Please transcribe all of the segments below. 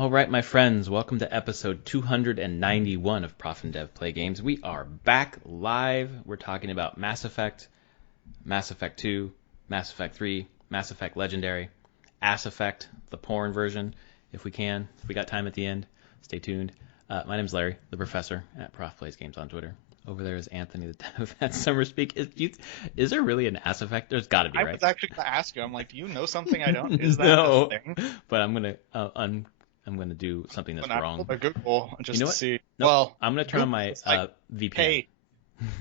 All right, my friends, welcome to episode 291 of Prof and Dev Play Games. We are back live. We're talking about Mass Effect, Mass Effect 2, Mass Effect 3, Mass Effect Legendary, Ass Effect, the porn version, if we can. If we got time at the end, stay tuned. My name's Larry, the professor at Prof Plays Games on Twitter. Over there is Anthony, the dev at Summer Speak. Is there really an Ass Effect? There's got to be, right? I was actually going to ask you. I'm like, do you know something I don't? Is that No, a thing? But I'm gonna do something that's wrong. Google just You know to what? see. Nope. Well, I'm gonna turn on my like, VPN. Hey,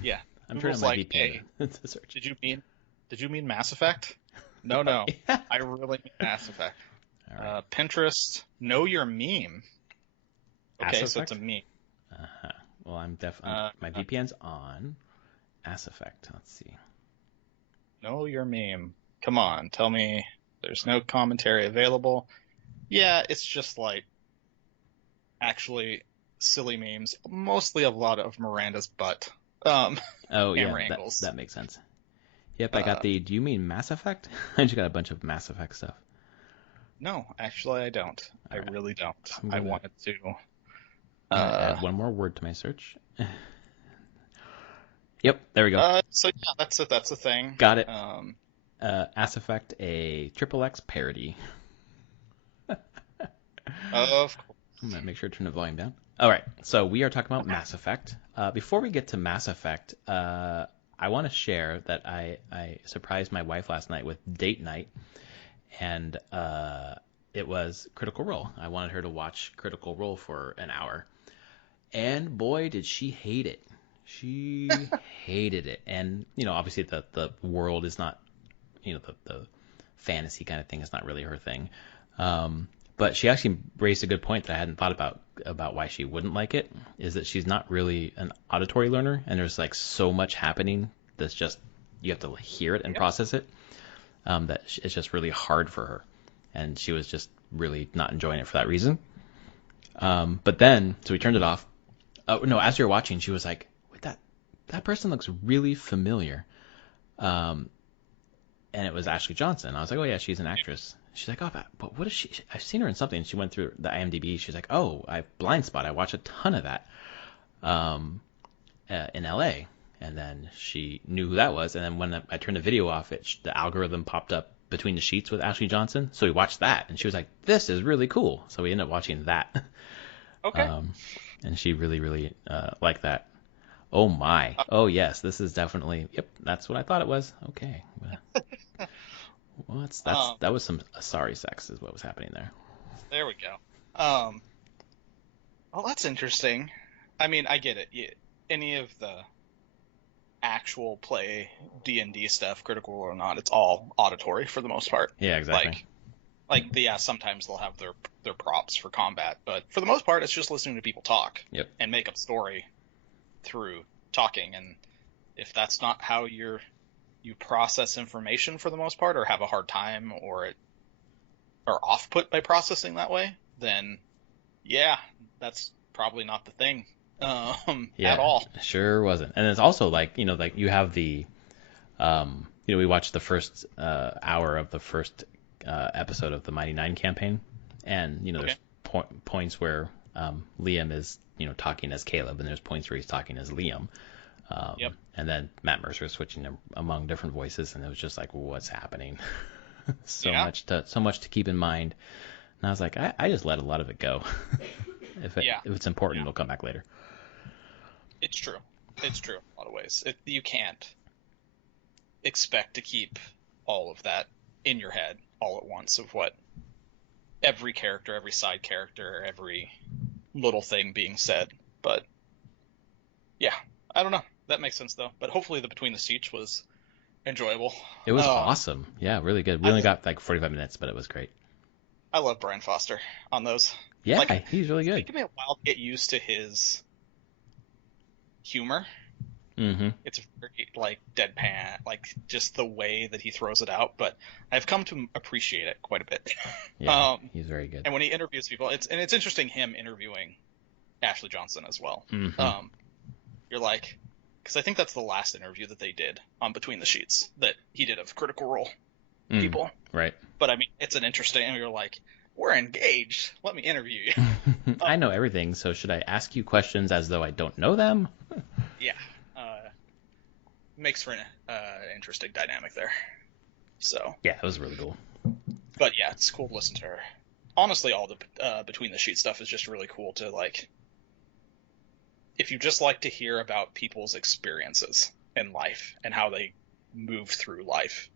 yeah. I'm turning on my VPN Hey, to search. Did you mean Mass Effect? No. Yeah. I really mean Mass Effect. All right. Pinterest, know your meme. Okay, Ass so it's Effect? a meme. Uh-huh. Well, I'm definitely my VPN's on. Ass Effect. Let's see. Know your meme. Come on, tell me there's no commentary available. Yeah, it's just like actually silly memes. Mostly a lot of Miranda's butt. Oh yeah, Camera angles. that makes sense. Yep, I got the. Do you mean Mass Effect? I just got a bunch of Mass Effect stuff. No, actually I don't. I really don't. I wanted to. Add one more word to my search. Yep, there we go. So yeah, that's it. That's a thing. Got it. Ass Effect, a XXX parody. Of course. I'm gonna make sure to turn the volume down. All right, so we are talking about Mass Effect. Before we get to Mass Effect, I want to share that I surprised my wife last night with date night, and it was Critical Role. I wanted her to watch Critical Role for an hour, and boy, did she hate it. She hated it, and obviously the world is not, the fantasy kind of thing is not really her thing. But she actually raised a good point that I hadn't thought about why she wouldn't like it, is that she's not really an auditory learner, and there's like so much happening that's just, you have to hear it and process it, that it's just really hard for her. And she was just really not enjoying it for that reason. But then, so we turned it off. No, as you're watching, she was like, wait, that person looks really familiar. And it was Ashley Johnson. I was like, oh yeah, she's an actress. She's like, oh, but what is she? I've seen her in something. She went through the IMDb. She's like, oh, I have Blind Spot. I watch a ton of that in LA. And then she knew who that was. And then when I turned the video off, the algorithm popped up Between the Sheets with Ashley Johnson. So we watched that. And she was like, this is really cool. So we ended up watching that. Okay. And she really, really liked that. Oh, my. Oh, yes. This is definitely. Yep. That's what I thought it was. Okay. Well, that was some sorry sex is what was happening there. There we go. Well, that's interesting. I mean, I get it. Any of the actual play D&D stuff, Critical or not, it's all auditory for the most part. Yeah, exactly. Sometimes they'll have their props for combat, but for the most part, it's just listening to people talk. Yep. And make up story through talking. And if that's not how you process information for the most part, or have a hard time, or off-put by processing that way, then yeah, that's probably not the thing at all. Sure wasn't. And it's also like you have the we watched the first hour of the first episode of the Mighty Nine campaign, and there's points where Liam is talking as Caleb, and there's points where he's talking as Liam. Yep. And then Matt Mercer switching among different voices, and it was just like, what's happening? so much to keep in mind. And I was like, I just let a lot of it go. If it's important, it'll come back later. It's true. It's true in a lot of ways. You can't expect to keep all of that in your head all at once, of what every character, every side character, every little thing being said. But yeah, I don't know. That makes sense though. But hopefully the Between the Seats was enjoyable. It was awesome. Yeah, really good. We only got like 45 minutes, but it was great. I love Brian Foster on those. Yeah, he's really good. It took me a while to get used to his humor. Mm-hmm. It's very deadpan, just the way that he throws it out. But I've come to appreciate it quite a bit. Yeah, he's very good. And when he interviews people, it's interesting him interviewing Ashley Johnson as well. Mm-hmm. You're like, because I think that's the last interview that they did on Between the Sheets that he did of Critical Role people. Right. But I mean, it's an interesting. And you're like, we're engaged. Let me interview you. I know everything, so should I ask you questions as though I don't know them? Yeah. Makes for an interesting dynamic there. So. Yeah, that was really cool. But yeah, it's cool to listen to her. Honestly, all the between the sheet stuff is just really cool to like. If you just like to hear about people's experiences in life and how they move through life,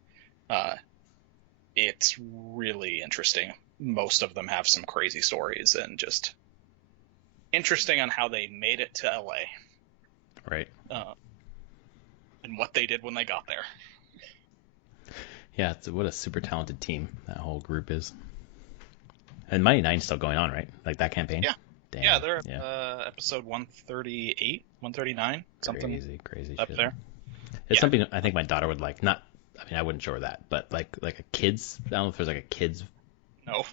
it's really interesting. Most of them have some crazy stories and just interesting on how they made it to LA. Right. And what they did when they got there. Yeah, what a super talented team that whole group is. And Mighty Nine's still going on, right? Like that campaign? Yeah. Damn. Yeah, they're episode 138, 139, something crazy up shit. there. It's something I think my daughter would like. Not, I mean, I wouldn't show her that, but like a kids. I don't know if there's like a kids. No.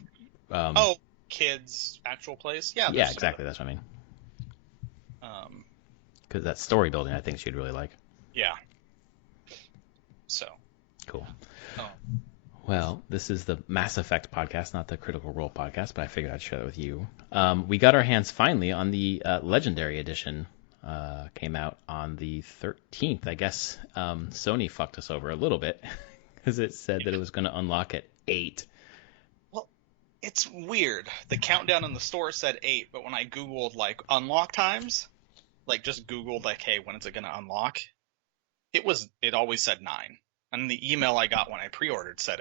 Kids actual plays. Yeah. Yeah, exactly. That's what I mean. Because that story building, I think she'd really like. Yeah. So. Cool. Well, this is the Mass Effect podcast, not the Critical Role podcast, but I figured I'd share that with you. We got our hands finally on the Legendary Edition. Came out on the 13th. I guess Sony fucked us over a little bit because it said that it was going to unlock at 8. Well, it's weird. The countdown in the store said 8, but when I Googled like unlock times, like just Googled like, hey, when is it going to unlock? It always said 9. And the email I got when I pre-ordered said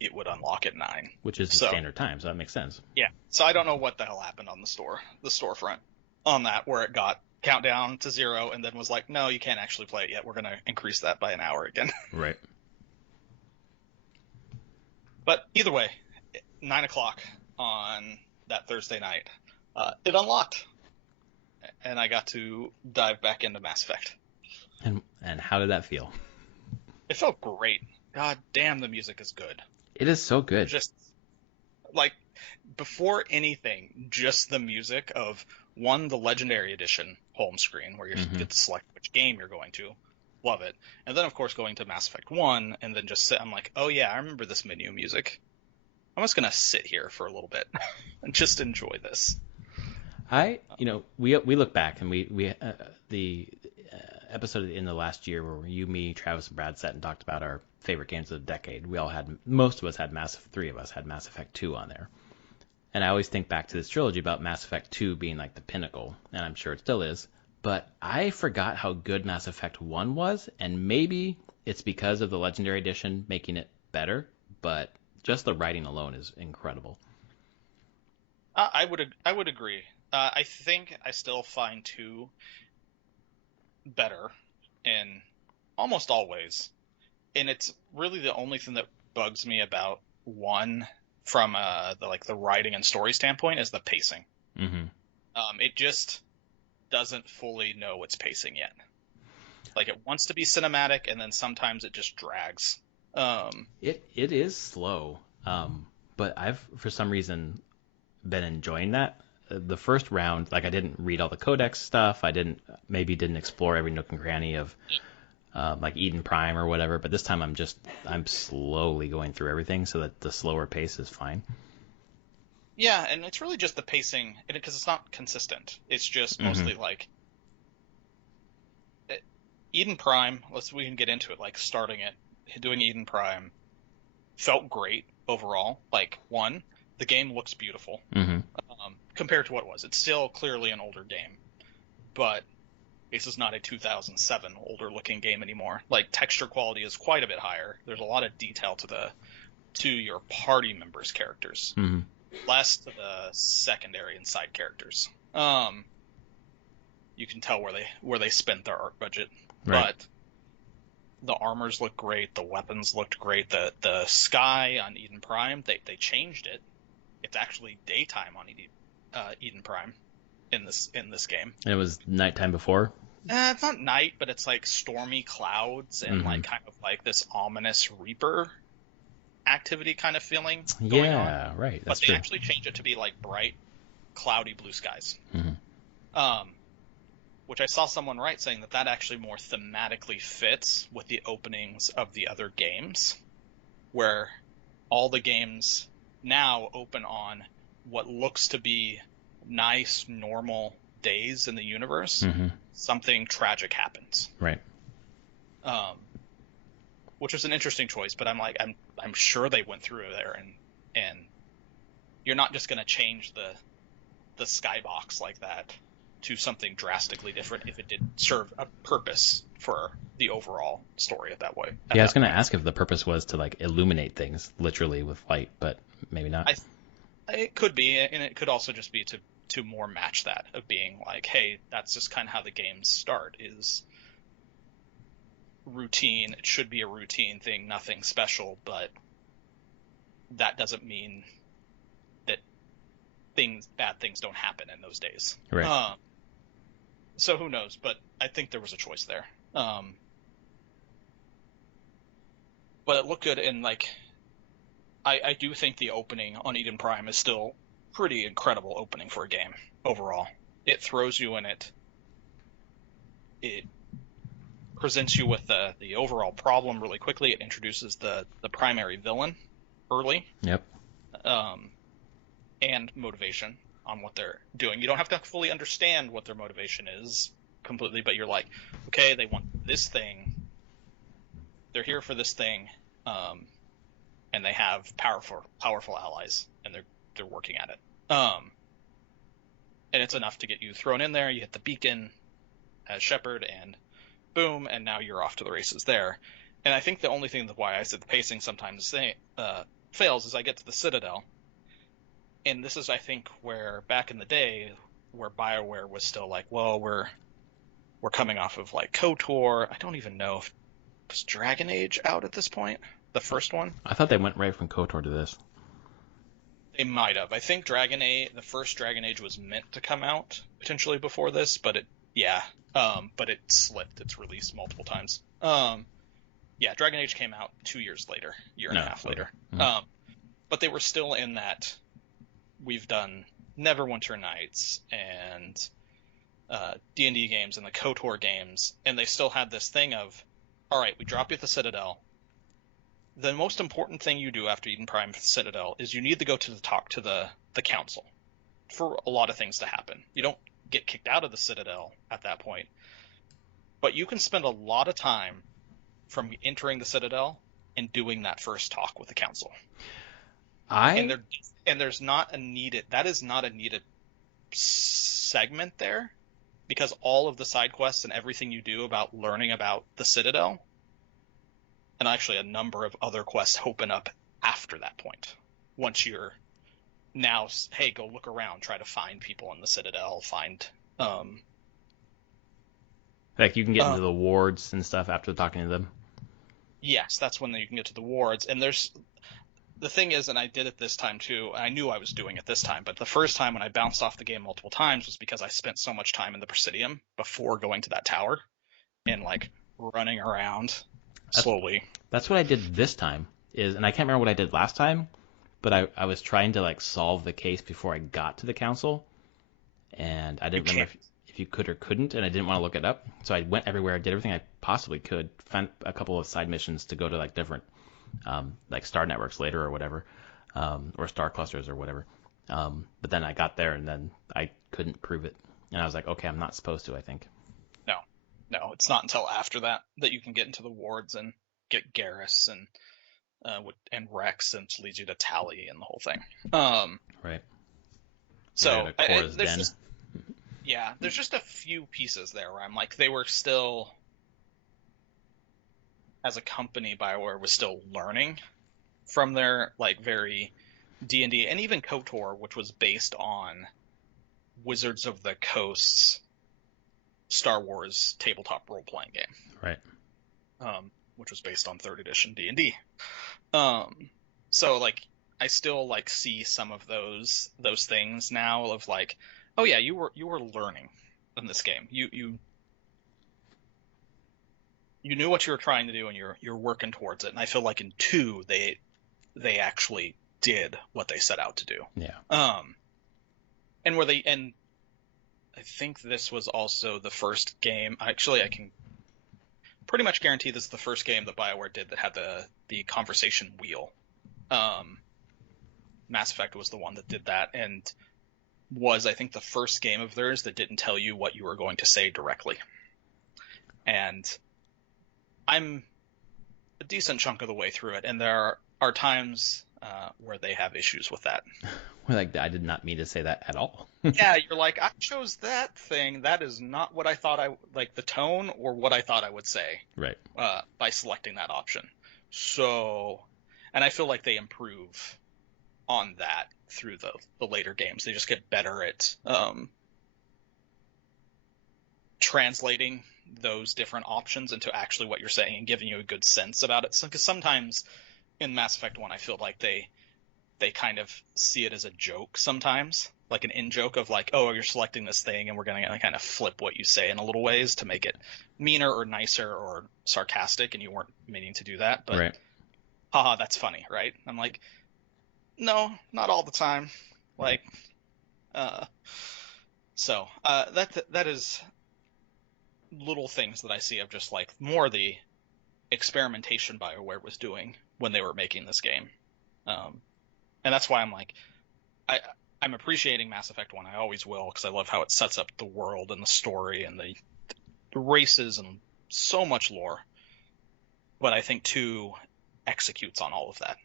it would unlock at 9. Which is the standard time, so that makes sense. Yeah. So I don't know what the hell happened on the storefront on that, where it got countdown to 0 and then was like, no, you can't actually play it yet. We're going to increase that by an hour again. Right. But either way, 9 o'clock on that Thursday night, it unlocked. And I got to dive back into Mass Effect. And how did that feel? It felt great. God damn, the music is good. It is so good. Just, like, before anything, just the music of, one, the Legendary Edition home screen, where you get to select which game you're going to. Love it. And then, of course, going to Mass Effect 1, and then just I'm like, oh yeah, I remember this menu music. I'm just going to sit here for a little bit and just enjoy this. We look back and the episode in the last year where you, me, Travis, and Brad sat and talked about our favorite games of the decade. Most of us had three of us had Mass Effect 2 on there. And I always think back to this trilogy about Mass Effect 2 being like the pinnacle, and I'm sure it still is. But I forgot how good Mass Effect 1 was, and maybe it's because of the Legendary Edition making it better, but just the writing alone is incredible. I would agree. I think I still find 2 better in almost all ways. And it's really the only thing that bugs me about 1 from the writing and story standpoint is the pacing. Mm-hmm. It just doesn't fully know its pacing yet. Like, it wants to be cinematic, and then sometimes it just drags. It is slow, but I've for some reason been enjoying that. The first round, like, I didn't read all the codex stuff. I didn't explore every nook and cranny of like Eden Prime or whatever. But this time I'm slowly going through everything, so that the slower pace is fine. Yeah, and it's really just the pacing, because it's not consistent. It's just mostly like Eden Prime. We can get into it. Like, starting it, doing Eden Prime felt great overall. Like, 1, the game looks beautiful. Compared to what it was. It's still clearly an older game, but this is not a 2007 older looking game anymore. Like, texture quality is quite a bit higher. There's a lot of detail to your party members' characters, less to the secondary and side characters. You can tell where they spent their art budget, right. But the armors look great. The weapons looked great. The sky on Eden Prime, they changed it. It's actually daytime on Eden Prime in this game. And it was nighttime before? It's not night, but it's like stormy clouds and like kind of like this ominous Reaper activity kind of feeling going on. Yeah, right. That's but they true. actually changed it to be like bright, cloudy blue skies. Which I saw someone write saying that actually more thematically fits with the openings of the other games, where all the games now open on what looks to be nice, normal days in the universe, something tragic happens. Right. Which was an interesting choice, but I'm sure they went through there, and you're not just going to change the skybox like that to something drastically different if it did serve a purpose for the overall story at that way. Yeah, I was going to ask if the purpose was to like illuminate things literally with light, but maybe not. It could be, and it could also just be to more match that of being like, hey, that's just kind of how the games start, is routine. It should be a routine thing, nothing special, but that doesn't mean that bad things don't happen in those days. Right. So who knows? But I think there was a choice there. But it looked good, and like I do think the opening on Eden Prime is still pretty incredible opening for a game overall. It throws you in it. It presents you with the overall problem really quickly. It introduces the primary villain early. Yep. And motivation on what they're doing. You don't have to fully understand what their motivation is completely, but you're like, okay, they want this thing. They're here for this thing, and they have powerful allies, and they're working at it. And it's enough to get you thrown in there. You hit the beacon as Shepard, and boom, and now you're off to the races there. And I think the only thing why I said the pacing sometimes fails is I get to the Citadel. And this is, I think, where back in the day, where BioWare was still like, well, we're coming off of like KOTOR. I don't even know if was Dragon Age out at this point, the first one. I thought they went right from KOTOR to this. They might have. I think the first Dragon Age was meant to come out potentially before this, but but it slipped its release multiple times. Dragon Age came out 2 years later, year and a half later. But they were still in that. We've done Neverwinter Nights and D&D games and the KOTOR games, and they still had this thing of, all right, we drop you at the Citadel. The most important thing you do after Eden Prime Citadel is you need to go to talk to the Council for a lot of things to happen. You don't get kicked out of the Citadel at that point, but you can spend a lot of time from entering the Citadel and doing that first talk with the Council. And there's not a needed segment there, because all of the side quests and everything you do about learning about the Citadel, and actually a number of other quests open up after that point. Once you're now, hey, go look around, try to find people in the Citadel, like you can get into the wards and stuff after talking to them. Yes, that's when you can get to the wards, and the thing is, and I did it this time too, I knew I was doing it this time, but the first time when I bounced off the game multiple times was because I spent so much time in the Presidium before going to that tower and like running around slowly. That's what I did this time, and I can't remember what I did last time, but I was trying to like solve the case before I got to the Council, and I didn't remember if you could or couldn't, and I didn't want to look it up, so I went everywhere, did everything I possibly could, found a couple of side missions to go to like different like star networks later or whatever, or star clusters or whatever. But then I got there and then I couldn't prove it. And I was like, okay, I'm not supposed to, I think. No, it's not until after that you can get into the wards and get Garrus and Rex, and leads you to Tally and the whole thing. Right. So there's just a few pieces there where I'm like, they were still, as a company, BioWare was still learning from their like very D&D, and even KOTOR, which was based on Wizards of the Coast's Star Wars tabletop role-playing game. Right. Which was based on 3rd edition D&D. So like I still like see some of those things now of like, oh yeah, you were learning in this game. You knew what you were trying to do, and you're working towards it. And I feel like in 2 they actually did what they set out to do. Yeah. And I think this was also the first game. Actually, I can pretty much guarantee this is the first game that BioWare did that had the conversation wheel. Mass Effect was the one that did that, and was, I think, the first game of theirs that didn't tell you what you were going to say directly. And I'm a decent chunk of the way through it, and there are times where they have issues with that. Like, I did not mean to say that at all. Yeah, you're like, I chose that thing. That is not what I thought like the tone or what I thought I would say. Right. By selecting that option. So, and I feel like they improve on that through the later games. They just get better at translating those different options into actually what you're saying and giving you a good sense about it. Because sometimes in Mass Effect 1, I feel like they kind of see it as a joke sometimes, like an in-joke of like, oh, you're selecting this thing and we're going to kind of flip what you say in a little ways to make it meaner or nicer or sarcastic, and you weren't meaning to do that. But, right. Haha, that's funny, right? I'm like, no, not all the time. Like, so that is little things that I see of just like more the experimentation BioWare was doing when they were making this game. And that's why I'm like, I'm appreciating Mass Effect 1. I always will, because I love how it sets up the world and the story and the races and so much lore. But I think 2 executes on all of that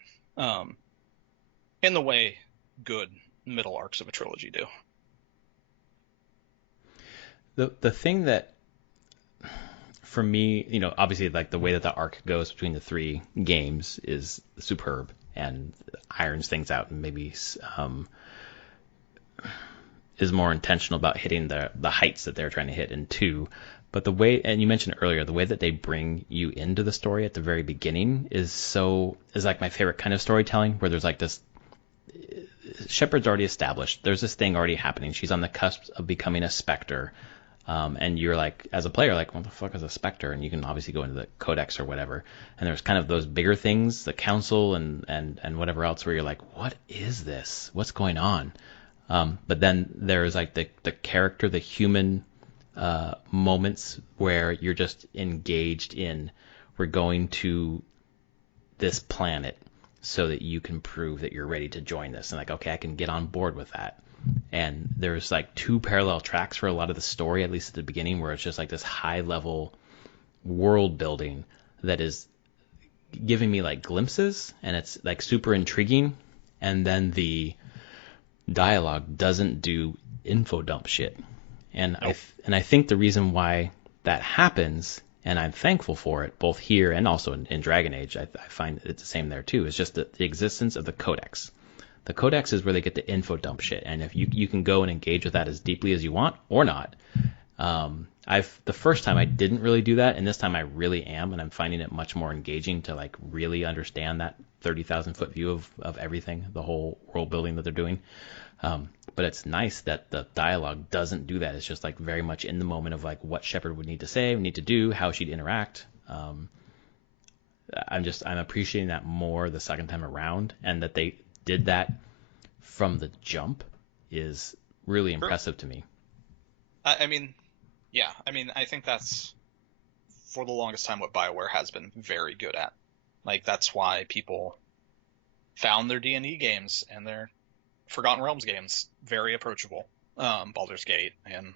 in the way good middle arcs of a trilogy do. The thing that, for me, obviously, like the way that the arc goes between the 3 games is superb and irons things out, and maybe is more intentional about hitting the heights that they're trying to hit in 2. But the way, and you mentioned earlier, the way that they bring you into the story at the very beginning is like my favorite kind of storytelling, where there's like this, Shepard's already established. There's this thing already happening. She's on the cusp of becoming a Spectre. And you're like, as a player, like, what the fuck is a Spectre? And you can obviously go into the Codex or whatever. And there's kind of those bigger things, the Council and whatever else, where you're like, what is this? What's going on? But then there's like the character, the human moments where you're just engaged in, we're going to this planet so that you can prove that you're ready to join this. And like, okay, I can get on board with that. And there's like 2 parallel tracks for a lot of the story, at least at the beginning, where it's just like this high level world building that is giving me like glimpses, and it's like super intriguing. And then the dialogue doesn't do info dump shit. And Nope. I think the reason why that happens, and I'm thankful for it, both here and also in Dragon Age, I find it's the same there too, is just the existence of the Codex. The Codex is where they get the info dump shit, and if you can go and engage with that as deeply as you want or not. The first time I didn't really do that, and this time I really am, and I'm finding it much more engaging to like really understand that 30,000 foot view of everything, the whole world building that they're doing. But it's nice that the dialogue doesn't do that. It's just like very much in the moment of like what Shepard would need to say, need to do, how she'd interact. I'm appreciating that more the second time around, and that they did that from the jump is really impressive to me. I mean, yeah, I think that's for the longest time what BioWare has been very good at. Like, that's why people found their D&D games and their Forgotten Realms games very approachable. Baldur's Gate and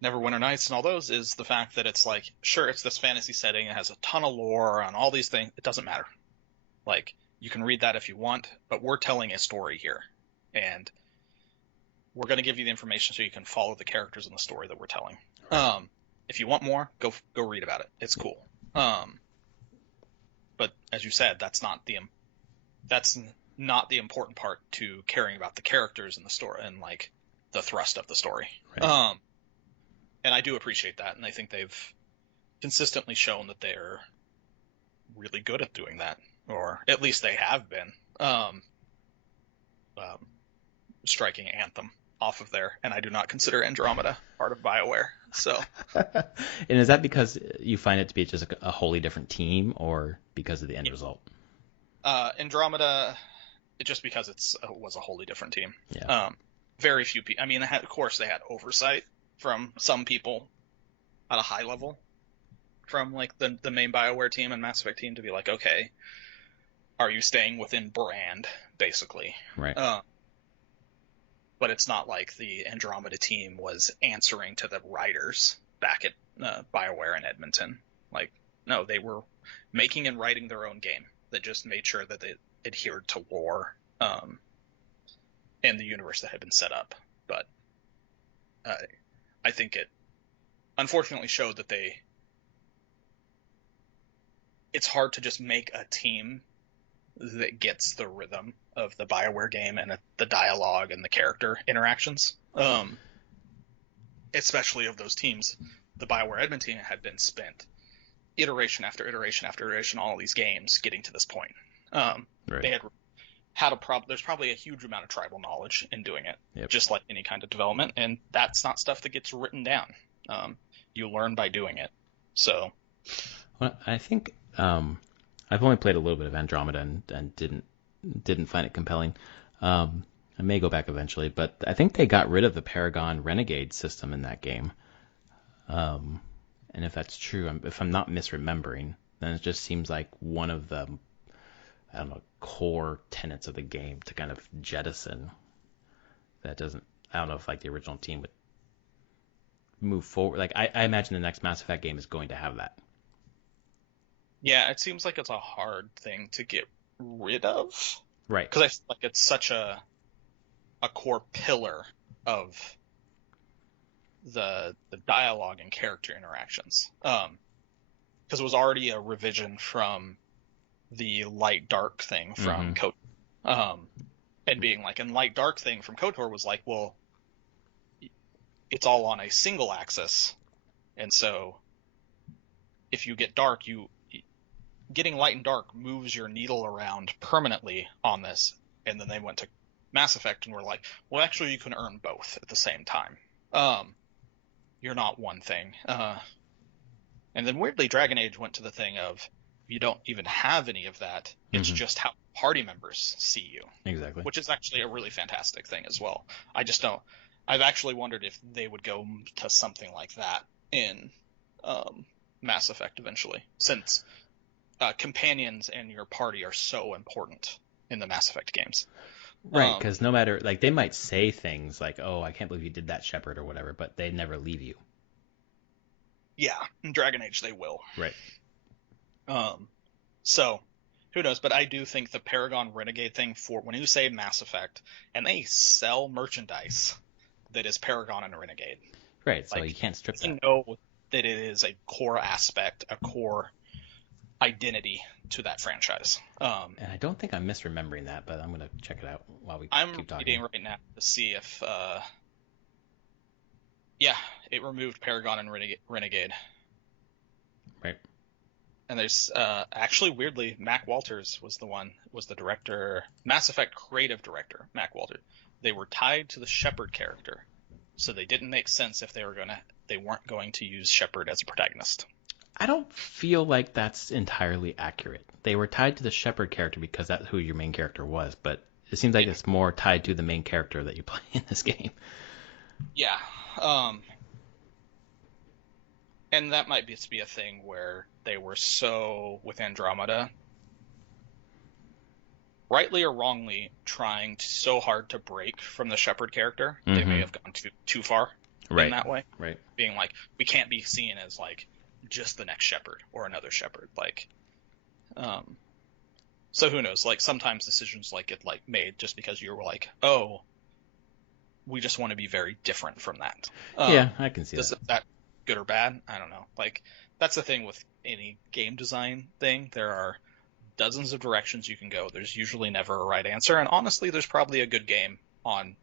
Neverwinter Nights and all those, is the fact that it's like, sure, it's this fantasy setting, it has a ton of lore and all these things. It doesn't matter. Like, you can read that if you want, but we're telling a story here, and we're going to give you the information so you can follow the characters in the story that we're telling. If you want more, go read about it. It's cool. But as you said, that's not the important part to caring about the characters in the story and like the thrust of the story. Right. And I do appreciate that, and I think they've consistently shown that they're really good at doing that, or at least they have been. Striking Anthem off of there, and I do not consider Andromeda part of BioWare. So, And is that because you find it to be just a wholly different team, or because of the end result? Andromeda, just because it was a wholly different team. Yeah. Very few people. I mean, of course, they had oversight from some people at a high level from like the main BioWare team and Mass Effect team to be like, okay, are you staying within brand basically. Right. But it's not like the Andromeda team was answering to the writers back at BioWare in Edmonton. Like, no, they were making and writing their own game that just made sure that they adhered to lore and the universe that had been set up. But I think it unfortunately showed that it's hard to just make a team that gets the rhythm of the BioWare game and the dialogue and the character interactions. Especially of those teams, the BioWare Edmonton had been spent iteration after iteration after iteration, all these games getting to this point. Right. They had a problem. There's probably a huge amount of tribal knowledge in doing it, Yep. just like any kind of development, and that's not stuff that gets written down. You learn by doing it. So, well, I think I've only played a little bit of Andromeda and didn't find it compelling. I may go back eventually, but I think they got rid of the Paragon Renegade system in that game. And if that's true, if I'm not misremembering, then it just seems like one of the, I don't know, core tenets of the game to kind of jettison. That doesn't, I don't know if like the original team would move forward. Like I imagine the next Mass Effect game is going to have that. yeah, it seems like it's a hard thing to get rid of. Right. Because I feel like it's such a core pillar of the dialogue and character interactions. Because it was already a revision from the light dark thing from KOTOR. And being like, and light dark thing from KOTOR was like, well, it's all on a single axis, and so if you get dark, getting light and dark moves your needle around permanently on this. And then they went to Mass Effect and were like, well, actually, you can earn both at the same time. You're not one thing. And then weirdly, Dragon Age went to the thing of you don't even have any of that. It's just how party members see you. Exactly. Which is actually a really fantastic thing as well. I just don't. I've actually wondered if they would go to something like that in Mass Effect eventually, since companions and your party are so important in the Mass Effect games. Right, because no matter, like, they might say things like, oh, I can't believe you did that, Shepard, or whatever, but they never leave you. Yeah, in Dragon Age they will. Right. So, who knows, but I do think the Paragon Renegade thing, for when you say Mass Effect, and they sell merchandise that is Paragon and Renegade. Right, so like, you can't strip that. You know that it is a core aspect, a core identity to that franchise. And I don't think I'm misremembering that, but I'm going to check it out while we keep talking. I'm reading right now to see if, it removed Paragon and Renegade. Right. And there's, actually, weirdly, Mac Walters was the director, Mass Effect creative director, Mac Walters. They were tied to the Shepard character, so they didn't make sense if they weren't going to use Shepard as a protagonist. I don't feel like that's entirely accurate. They were tied to the Shepard character because that's who your main character was, but it seems like it's more tied to the main character that you play in this game. Yeah. And that might just be a thing where they were so, with Andromeda, rightly or wrongly, trying so hard to break from the Shepard character. They may have gone too far in that way. Right. Being like, we can't be seen as like just the next Shepard or another Shepard. Like, so who knows? Like sometimes decisions like get like made just because you were like, oh, we just want to be very different from that. Yeah, I can see that. Is that good or bad? I don't know. Like that's the thing with any game design thing. There are dozens of directions you can go. There's usually never a right answer, and honestly, there's probably a good game on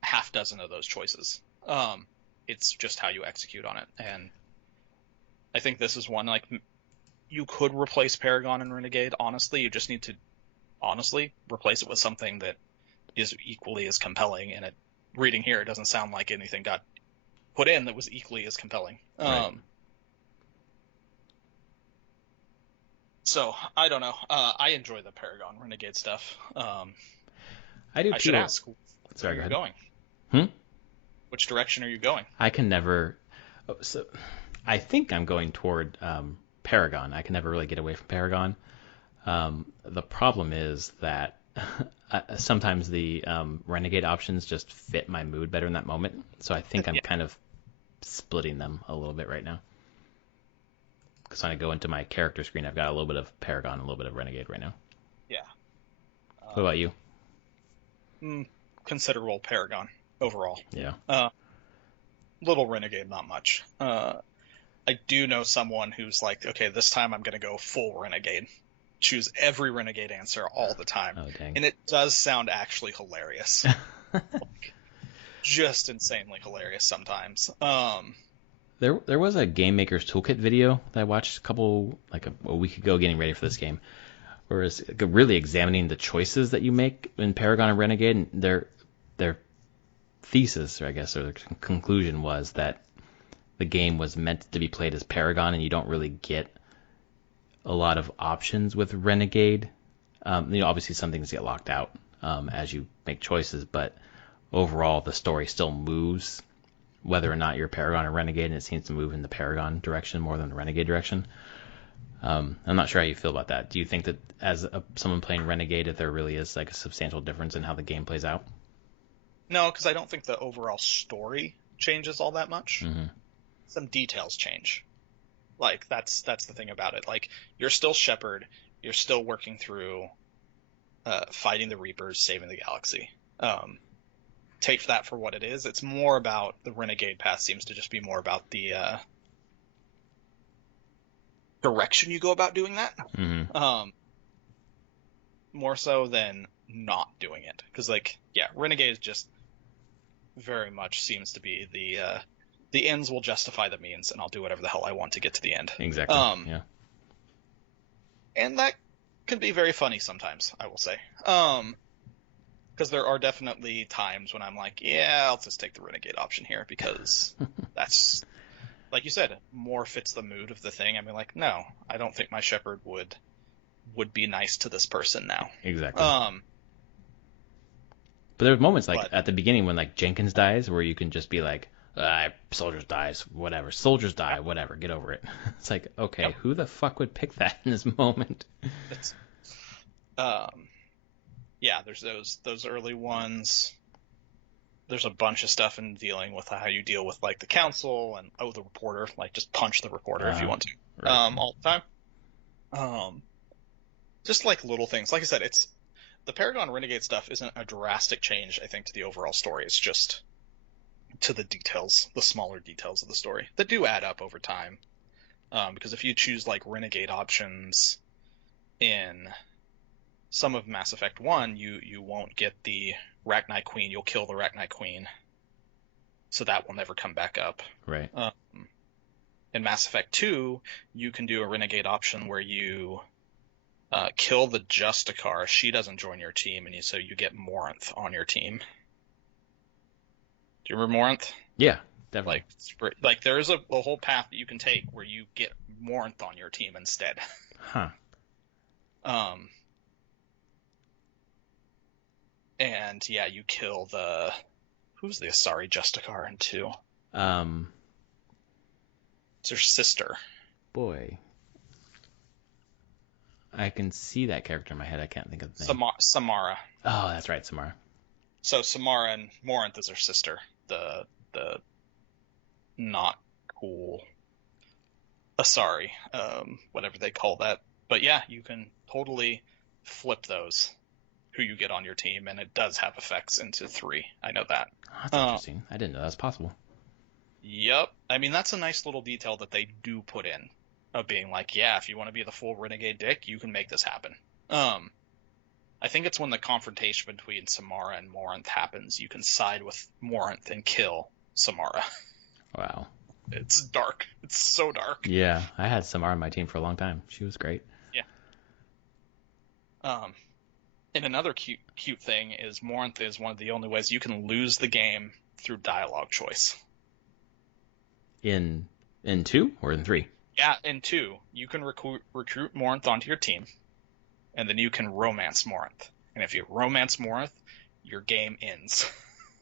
half dozen of those choices. It's just how you execute on it, and I think this is one, like, you could replace Paragon and Renegade, honestly. You just need to, honestly, replace it with something that is equally as compelling, and reading here, it doesn't sound like anything got put in that was equally as compelling. Right. So, I don't know. I enjoy the Paragon Renegade stuff. I do too. I should ask, Sorry, where go are you ahead. going? Which direction are you going? I can never... So I think I'm going toward Paragon. I can never really get away from Paragon. The problem is that sometimes the renegade options just fit my mood better in that moment. So I think I'm kind of splitting them a little bit right now. Because when I go into my character screen, I've got a little bit of Paragon, a little bit of Renegade right now. Yeah. What about you? Considerable Paragon overall. Yeah. Little Renegade, not much. I do know someone who's like, okay, this time I'm going to go full Renegade. Choose every Renegade answer all the time. Oh, dang. And it does sound actually hilarious. Like, just insanely hilarious sometimes. There was a Game Maker's Toolkit video that I watched a week ago getting ready for this game, where it's really examining the choices that you make in Paragon and Renegade, and their thesis, or I guess, or their conclusion was that the game was meant to be played as Paragon, and you don't really get a lot of options with Renegade. Obviously some things get locked out as you make choices, but overall the story still moves whether or not you're Paragon or Renegade, and it seems to move in the Paragon direction more than the Renegade direction. I'm not sure how you feel about that. Do you think that as someone playing Renegade, that there really is like a substantial difference in how the game plays out? No, because I don't think the overall story changes all that much. Mm-hmm. Some details change. Like, that's the thing about it. Like, you're still Shepard. You're still working through fighting the Reapers, saving the galaxy. Take that for what it is. It's more about the Renegade path seems to just be more about the direction you go about doing that. Mm-hmm. More so than not doing it. Because, like, yeah, Renegade is just very much seems to be the ends will justify the means, and I'll do whatever the hell I want to get to the end. Exactly. Yeah. And that can be very funny sometimes, I will say. Because there are definitely times when I'm like, yeah, I'll just take the Renegade option here because that's, like you said, more fits the mood of the thing. I mean, like, no, I don't think my Shepard would be nice to this person now. Exactly. But there's moments like at the beginning when like Jenkins dies where you can just be like, soldiers dies, whatever. Soldiers die, whatever. Get over it. It's like, okay, who the fuck would pick that in this moment? It's, yeah, there's those early ones. There's a bunch of stuff in dealing with how you deal with like the council and the reporter. Like, just punch the reporter if you want to. Right. All the time. Just like little things. Like I said, it's the Paragon Renegade stuff isn't a drastic change, I think, to the overall story. It's just to the details, the smaller details of the story that do add up over time. Because if you choose like Renegade options in some of Mass Effect 1, you won't get the Rachni Queen. You'll kill the Rachni Queen. So that will never come back up. Right. In Mass Effect 2, you can do a Renegade option where you kill the Justicar. She doesn't join your team, and so you get Morinth on your team. Do you remember Morinth? Yeah, definitely. Like there is a whole path that you can take where you get Morinth on your team instead. Huh. And yeah, you kill who's the Asari Justicar in 2? It's her sister. Boy. I can see that character in my head. I can't think of the name. Samara. Oh, that's right, Samara. So Samara and Morinth is her sister. The not cool Asari, whatever they call that. But yeah, you can totally flip those, who you get on your team, and it does have effects into 3. I know that. Oh, that's interesting. I didn't know that was possible. Yep. I mean, that's a nice little detail that they do put in, of being like, yeah, if you want to be the full Renegade dick, you can make this happen. I think it's when the confrontation between Samara and Morinth happens, you can side with Morinth and kill Samara. Wow. It's dark. It's so dark. Yeah, I had Samara on my team for a long time. She was great. Yeah. And another cute thing is Morinth is one of the only ways you can lose the game through dialogue choice. In 2 or in 3? Yeah, in 2, you can recruit Morinth onto your team, and then you can romance Morinth. And if you romance Morinth, your game ends.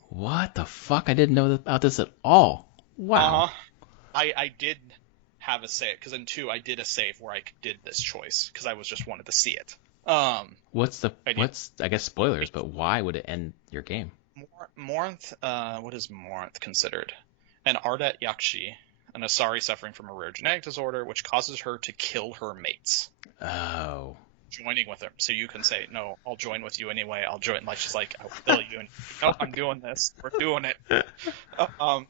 What the fuck? I didn't know about this at all. Wow. I did have a save, because in 2 I did a save where I did this choice, because I just wanted to see it. What's I do. I guess spoilers, but why would it end your game? Morinth, what is Morinth considered? An Ardat Yakshi, an Asari suffering from a rare genetic disorder, which causes her to kill her mates, Oh, joining with them. So you can say, "No, I'll join with you anyway. I'll join." Like she's like, "I'll kill you," and nope, I'm fuck. doing this. We're doing it. Um,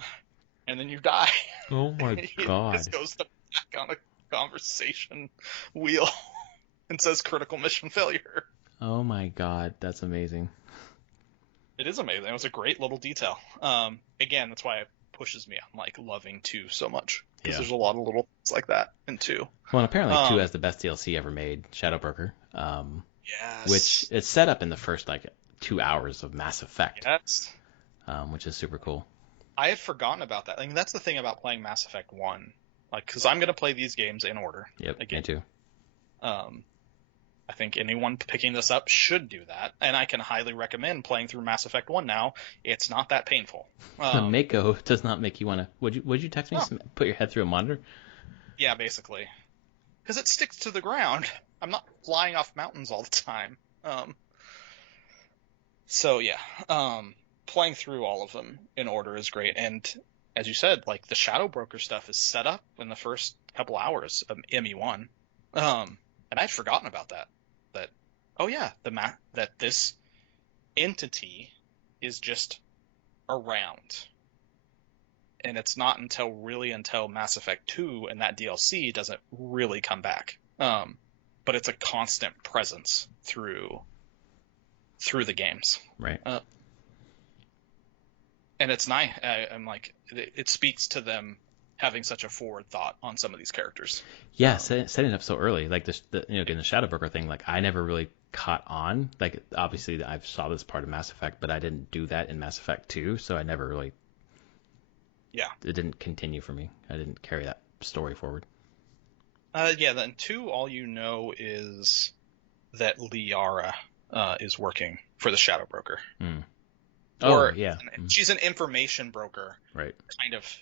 and then you die. Oh my It just god. goes back on a conversation wheel and says critical mission failure. Oh my god, that's amazing. It is amazing. It was a great little detail. Again, that's why it pushes me on like loving 2 so much because Yeah. there's a lot of little things like that in 2. Well, and apparently 2 Um, has the best DLC ever made, Shadowbroker, which yes, it's set up in the first like 2 hours of Mass Effect, yes. which is super cool. I had forgotten about that. I mean, that's the thing about playing Mass Effect 1. Like, because I'm gonna play these games in order Yep, me again. too. Um, I think anyone picking this up should do that, and I can highly recommend playing through Mass Effect 1 now. It's not that painful. The Mako does not make you want to. Would you text me? No, Put your head through a monitor? yeah, basically, because it sticks to the ground. I'm not flying off mountains all the time. Um, so yeah, playing through all of them in order is great, and as you said, like the Shadow Broker stuff is set up in the first couple hours of ME1. And I'd forgotten about that. That oh yeah, that this entity is just around. And it's not until Mass Effect 2 and that DLC doesn't really come back. But it's a constant presence through the games. Right. Uh, and it's nice. I'm like, it speaks to them having such a forward thought on some of these characters. Yeah, setting it up so early, like again, the Shadowbroker thing. Like I never really caught on. Like obviously, I saw this part of Mass Effect, but I didn't do that in Mass Effect 2, so I never really. Yeah. It didn't continue for me. I didn't carry that story forward. Yeah, then 2, all you know is that Liara is working for the Shadow Broker. Mm. Or Oh yeah. she's an information broker, Right. kind of.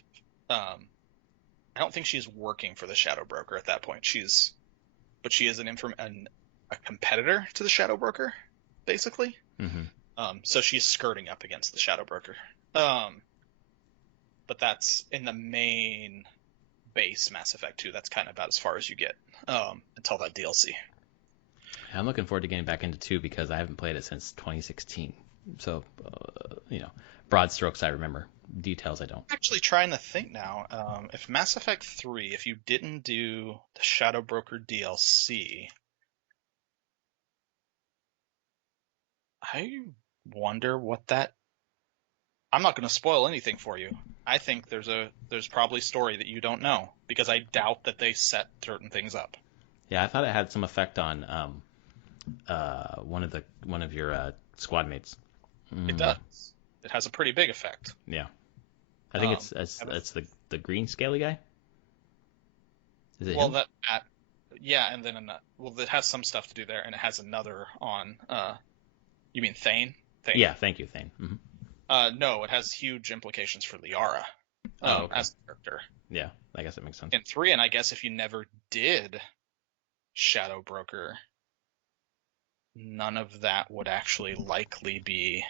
I don't think she's working for the Shadow Broker at that point. She is a competitor to the Shadow Broker, basically. Mm-hmm. So she's skirting up against the Shadow Broker. But that's in the main base Mass Effect 2. That's kind of about as far as you get until that DLC. I'm looking forward to getting back into 2 because I haven't played it since 2016. So, broad strokes I remember. Details I don't. I'm actually trying to think now. If Mass Effect 3, if you didn't do the Shadow Broker DLC, I wonder what that. I'm not going to spoil anything for you. I think there's probably story that you don't know because I doubt that they set certain things up. Yeah, I thought it had some effect on one of your squad mates. It does. It has a pretty big effect. Yeah, I think it's the green scaly guy. Is it him? Yeah, and then it has some stuff to do there, and it has another on. You mean Thane? Thane. Yeah, thank you, Thane. Mm-hmm. No, it has huge implications for Liara Okay. as a character. Yeah, I guess it makes sense. In 3, and I guess if you never did Shadow Broker, none of that would actually likely be.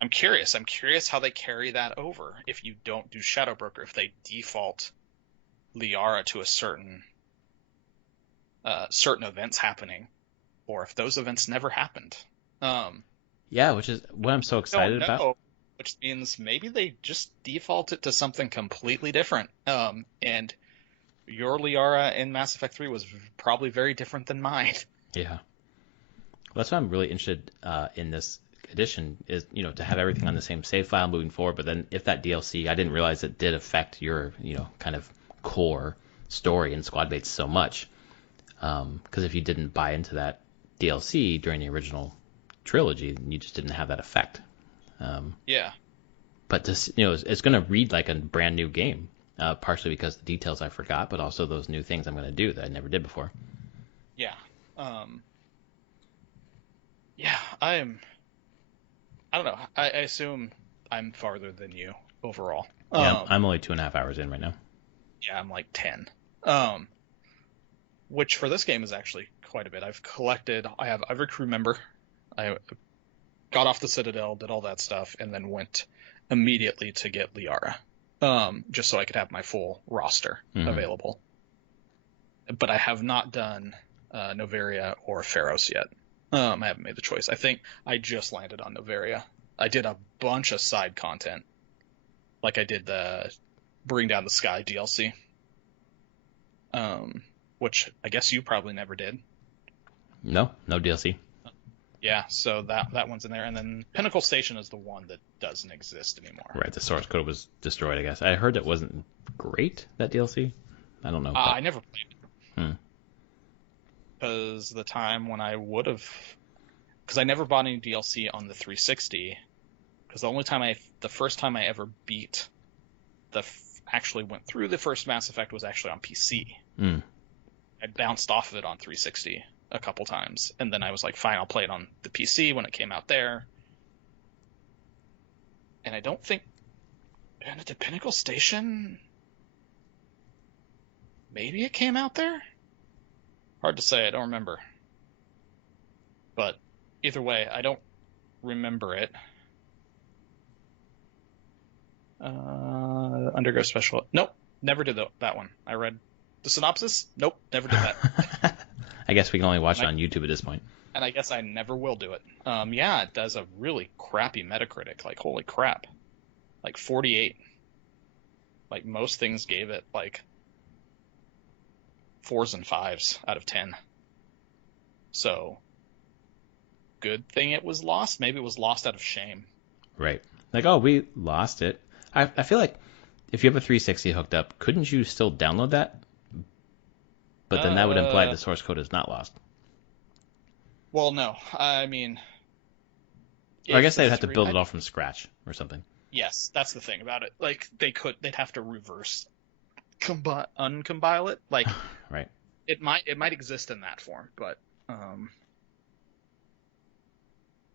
I'm curious how they carry that over if you don't do Shadow Broker, if they default Liara to a certain events happening, or if those events never happened. Yeah, which is what I'm so excited about. Which means maybe they just default it to something completely different. And your Liara in Mass Effect 3 was probably very different than mine. Yeah. Well, that's why I'm really interested in this edition is, to have everything on the same save file moving forward. But then if that DLC, I didn't realize it did affect your, kind of core story in Squad Mates so much. Because if you didn't buy into that DLC during the original trilogy, you just didn't have that effect. Yeah. But this, it's going to read like a brand new game, partially because the details I forgot, but also those new things I'm going to do that I never did before. Yeah. Yeah, I don't know. I assume I'm farther than you overall. Yeah, I'm only 2.5 hours in right now. Yeah, I'm like 10. which for this game is actually quite a bit. I have every crew member. I got off the Citadel, did all that stuff, and then went immediately to get Liara, just so I could have my full roster available. But I have not done Noveria or Pharos yet. I haven't made the choice. I think I just landed on Noveria. I did a bunch of side content, like I did the Bring Down the Sky DLC, which I guess you probably never did. No DLC. Yeah, so that one's in there, and then Pinnacle Station is the one that doesn't exist anymore. Right, the source code was destroyed, I guess. I heard it wasn't great, that DLC. I don't know. I never played it. Because the time when I would have... Because I never bought any DLC on the 360, because the first time I ever beat actually went through the first Mass Effect was actually on PC. I bounced off of it on 360 a couple times, and then I was like, fine, I'll play it on the PC when it came out there. And I don't think... Did Pinnacle Station... Maybe it came out there? Hard to say, I don't remember. But either way, I don't remember it. Undergo Special... Nope, never did that one. I read the synopsis. Nope, never did that. I guess we can only watch it on YouTube at this point. And I guess I never will do it. Yeah, it does a really crappy Metacritic. Like, holy crap. Like 48. Like, most things gave it, like, 4s and 5s out of 10. So, good thing it was lost. Maybe it was lost out of shame. Right. Like, oh, we lost it. I feel like if you have a 360 hooked up, couldn't you still download that? But then that would imply the source code is not lost. Well, no. I mean... Or I guess they'd have to build it all from scratch or something. Yes, that's the thing about it. Like, they'd have to reverse uncompile it. Like, right. It might exist in that form, but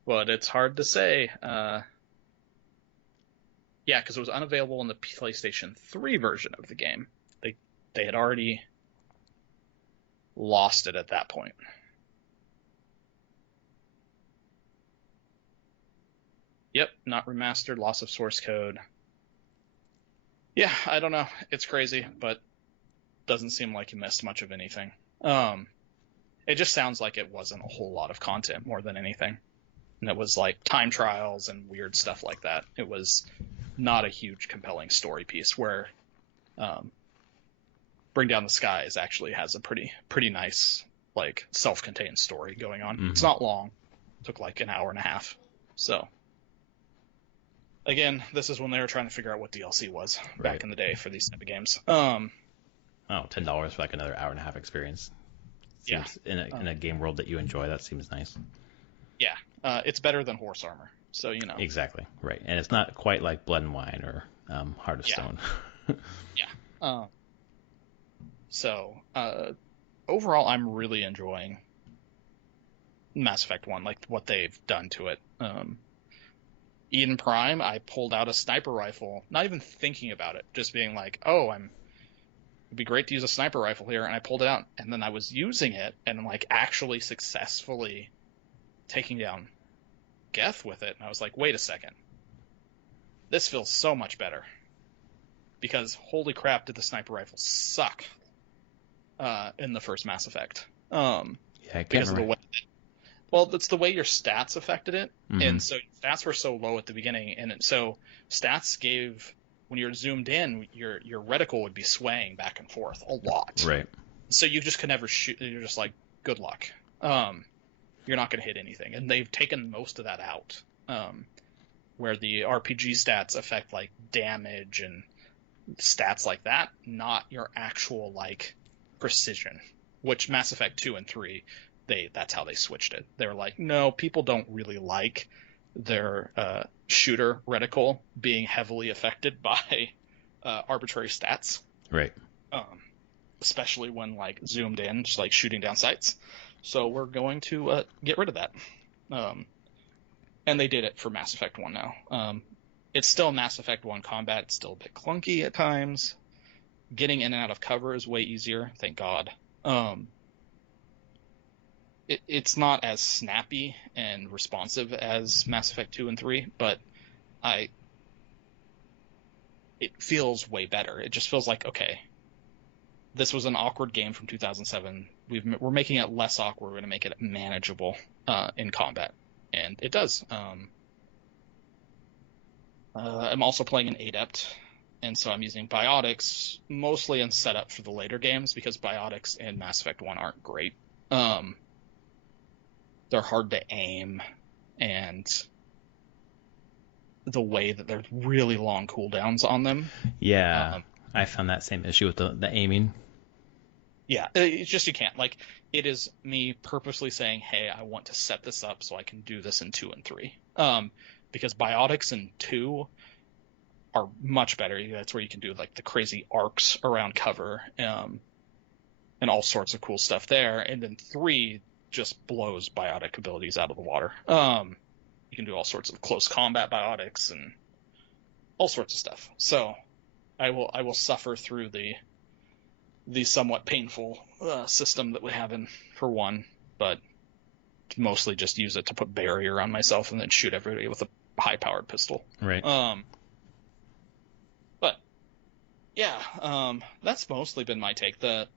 it's hard to say. Yeah, because it was unavailable in the PlayStation 3 version of the game. They had already lost it at that point. Yep, not remastered, loss of source code. Yeah, I don't know. It's crazy, but doesn't seem like you missed much of anything. It just sounds like it wasn't a whole lot of content more than anything. And it was like time trials and weird stuff like that. It was not a huge compelling story piece, where Bring Down the Skies actually has a pretty nice, like, self-contained story going on. It's not long. It took like an hour and a half. So, again, this is when they were trying to figure out what DLC was back in the day for these type of games. $10 for like another hour and a half experience. Seems, yeah. In a game world that you enjoy, that seems nice. Yeah. It's better than Horse Armor, so you know. Exactly, right. And it's not quite like Blood and Wine or Heart of Stone. Yeah. So, overall, I'm really enjoying Mass Effect 1, like what they've done to it. Eden Prime, I pulled out a sniper rifle, not even thinking about it, just being like, it'd be great to use a sniper rifle here, and I pulled it out, and then I was using it, and like actually successfully taking down Geth with it, and I was like, wait a second. This feels so much better. Because holy crap, did the sniper rifle suck in the first Mass Effect. I can't remember. That's the way your stats affected it. And so stats were so low at the beginning, and so stats gave, when you're zoomed in, your reticle would be swaying back and forth a lot. Right. So you just could never shoot. You're just like, good luck. You're not going to hit anything. And they've taken most of that out, where the RPG stats affect like damage and stats like that, not your actual like precision, which Mass Effect 2 and 3, that's how they switched it. They were like, no, people don't really like their shooter reticle being heavily affected by arbitrary stats. Right. Especially when like zoomed in, just like shooting down sights. So we're going to get rid of that. And they did it for Mass Effect 1 now. It's still Mass Effect 1 combat. It's still a bit clunky at times. Getting in and out of cover is way easier, thank God. it's not as snappy and responsive as Mass Effect 2 and 3, but it feels way better. It just feels like, okay, this was an awkward game from 2007. We're making it less awkward. We're going to make it manageable in combat, and it does. I'm also playing an Adept, and so I'm using biotics mostly in setup for the later games because biotics in Mass Effect 1 aren't great. They're hard to aim, and the way that there's really long cooldowns on them. Yeah, I found that same issue with the aiming. Yeah, it's just you can't. Like, it is me purposely saying, hey, I want to set this up so I can do this in 2 and 3. Because biotics in 2 are much better. That's where you can do like the crazy arcs around cover and all sorts of cool stuff there. And then 3 just blows biotic abilities out of the water. You can do all sorts of close combat biotics and all sorts of stuff. So I will suffer through the somewhat painful system that we have in for 1, but mostly just use it to put barrier on myself and then shoot everybody with a high-powered pistol. Right. But yeah, that's mostly been my take. The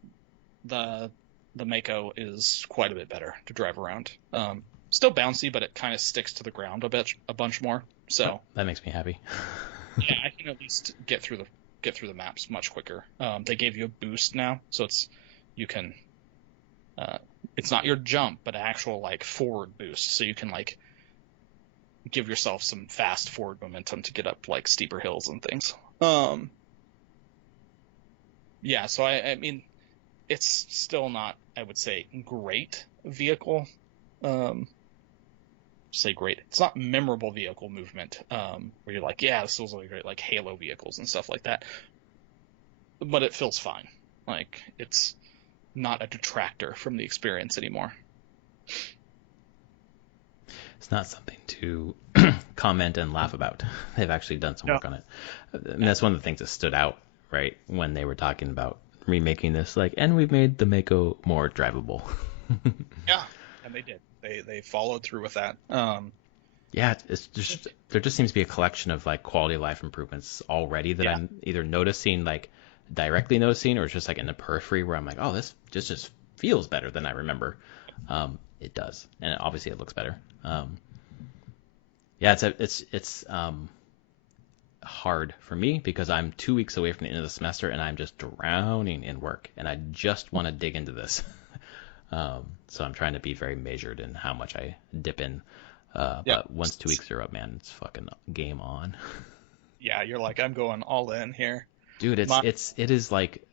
Mako is quite a bit better to drive around. Still bouncy, but it kind of sticks to the ground a bunch more. So that makes me happy. Yeah, I can at least get through the maps much quicker. They gave you a boost now, so it's not your jump, but an actual like forward boost, so you can like give yourself some fast forward momentum to get up like steeper hills and things. Yeah, so I mean, it's still not, I would say, great vehicle. Say great. It's not memorable vehicle movement, where you're like, yeah, this feels really great, like Halo vehicles and stuff like that. But it feels fine. Like, it's not a detractor from the experience anymore. It's not something to comment and laugh about. They've actually done some work on it. I mean, that's one of the things that stood out, right, when they were talking about remaking this, like, and we've made the Mako more drivable. Yeah, and they did. They followed through with that. Yeah, it's just, there just seems to be a collection of like quality of life improvements already that I'm either noticing, like directly noticing, or it's just like in the periphery where I'm like, oh, this just feels better than I remember. It does, and obviously it looks better. Yeah, it's hard for me because I'm 2 weeks away from the end of the semester and I'm just drowning in work and I just want to dig into this. So I'm trying to be very measured in how much I dip in. But once 2 weeks are up, man, it's fucking game on. Yeah, you're like, I'm going all in here. Dude, it is like,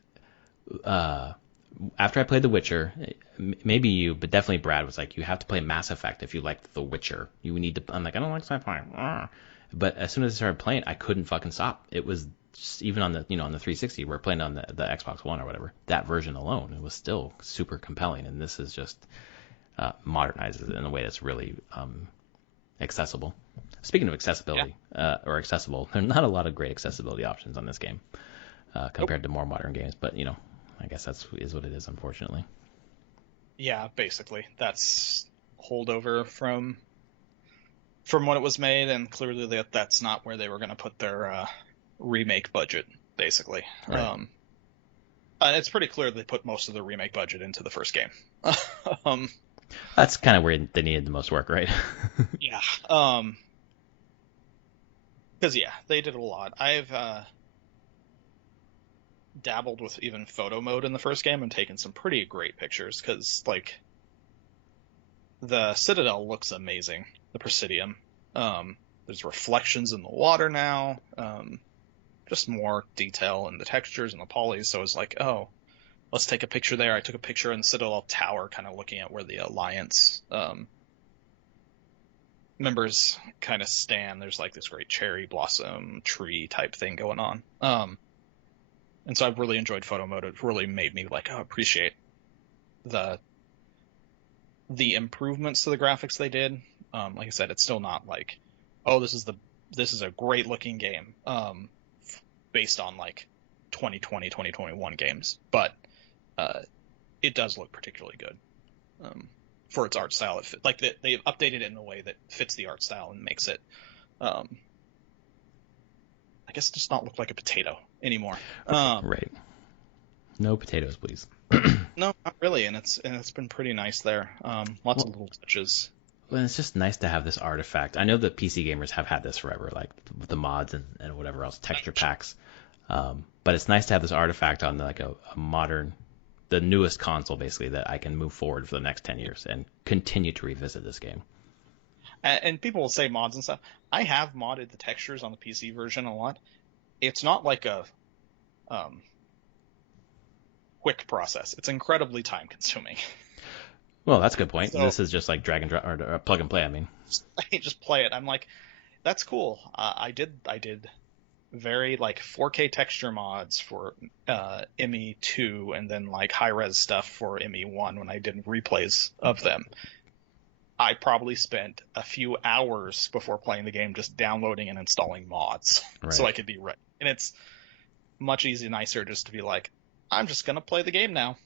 after I played The Witcher, maybe you, but definitely Brad was like, you have to play Mass Effect if you liked The Witcher. You need to. I'm like, I don't like sci-fi. But as soon as I started playing, I couldn't fucking stop. It was just, even on the on the 360, we're playing on the Xbox One or whatever. That version alone, it was still super compelling. And this is just modernizes it in a way that's really accessible. Speaking of accessibility, or accessible, there are not a lot of great accessibility options on this game compared to more modern games. But I guess is what it is, unfortunately. Yeah, basically that's holdover from when it was made, and clearly that's not where they were going to put their remake budget, basically. Right. It's pretty clear they put most of the remake budget into the first game. That's kind of where they needed the most work, right? Yeah. Because they did a lot. I've dabbled with even photo mode in the first game and taken some pretty great pictures, because like the Citadel looks amazing, the Presidium. There's reflections in the water now, just more detail in the textures and the polys. So it's like, oh, let's take a picture there. I took a picture in the Citadel Tower, kind of looking at where the Alliance members kind of stand. There's like this great cherry blossom tree type thing going on. And so I've really enjoyed photo mode. It really made me like appreciate the improvements to the graphics they did. Like I said, it's still not like, oh, this is a great looking game based on like 2020, 2021 games, but it does look particularly good for its art style. They've updated it in a way that fits the art style and makes it, I guess, just not look like a potato anymore. Right. No potatoes, please. No, not really, and it's been pretty nice there. Lots of little touches. Well, it's just nice to have this artifact. I know the PC gamers have had this forever, like the mods and whatever else, texture packs. But it's nice to have this artifact on like a modern, the newest console, basically, that I can move forward for the next 10 years and continue to revisit this game. And people will say mods and stuff. I have modded the textures on the PC version a lot. It's not like a quick process. It's incredibly time consuming. Well, that's a good point. So, This is just like drag and drop or plug and play. I mean, I just play it. I'm like, that's cool. I did very like 4K texture mods for ME2 and then like high res stuff for ME1 when I did replays of them. I probably spent a few hours before playing the game just downloading and installing mods so I could be ready. And it's much nicer just to be like, I'm just gonna play the game now.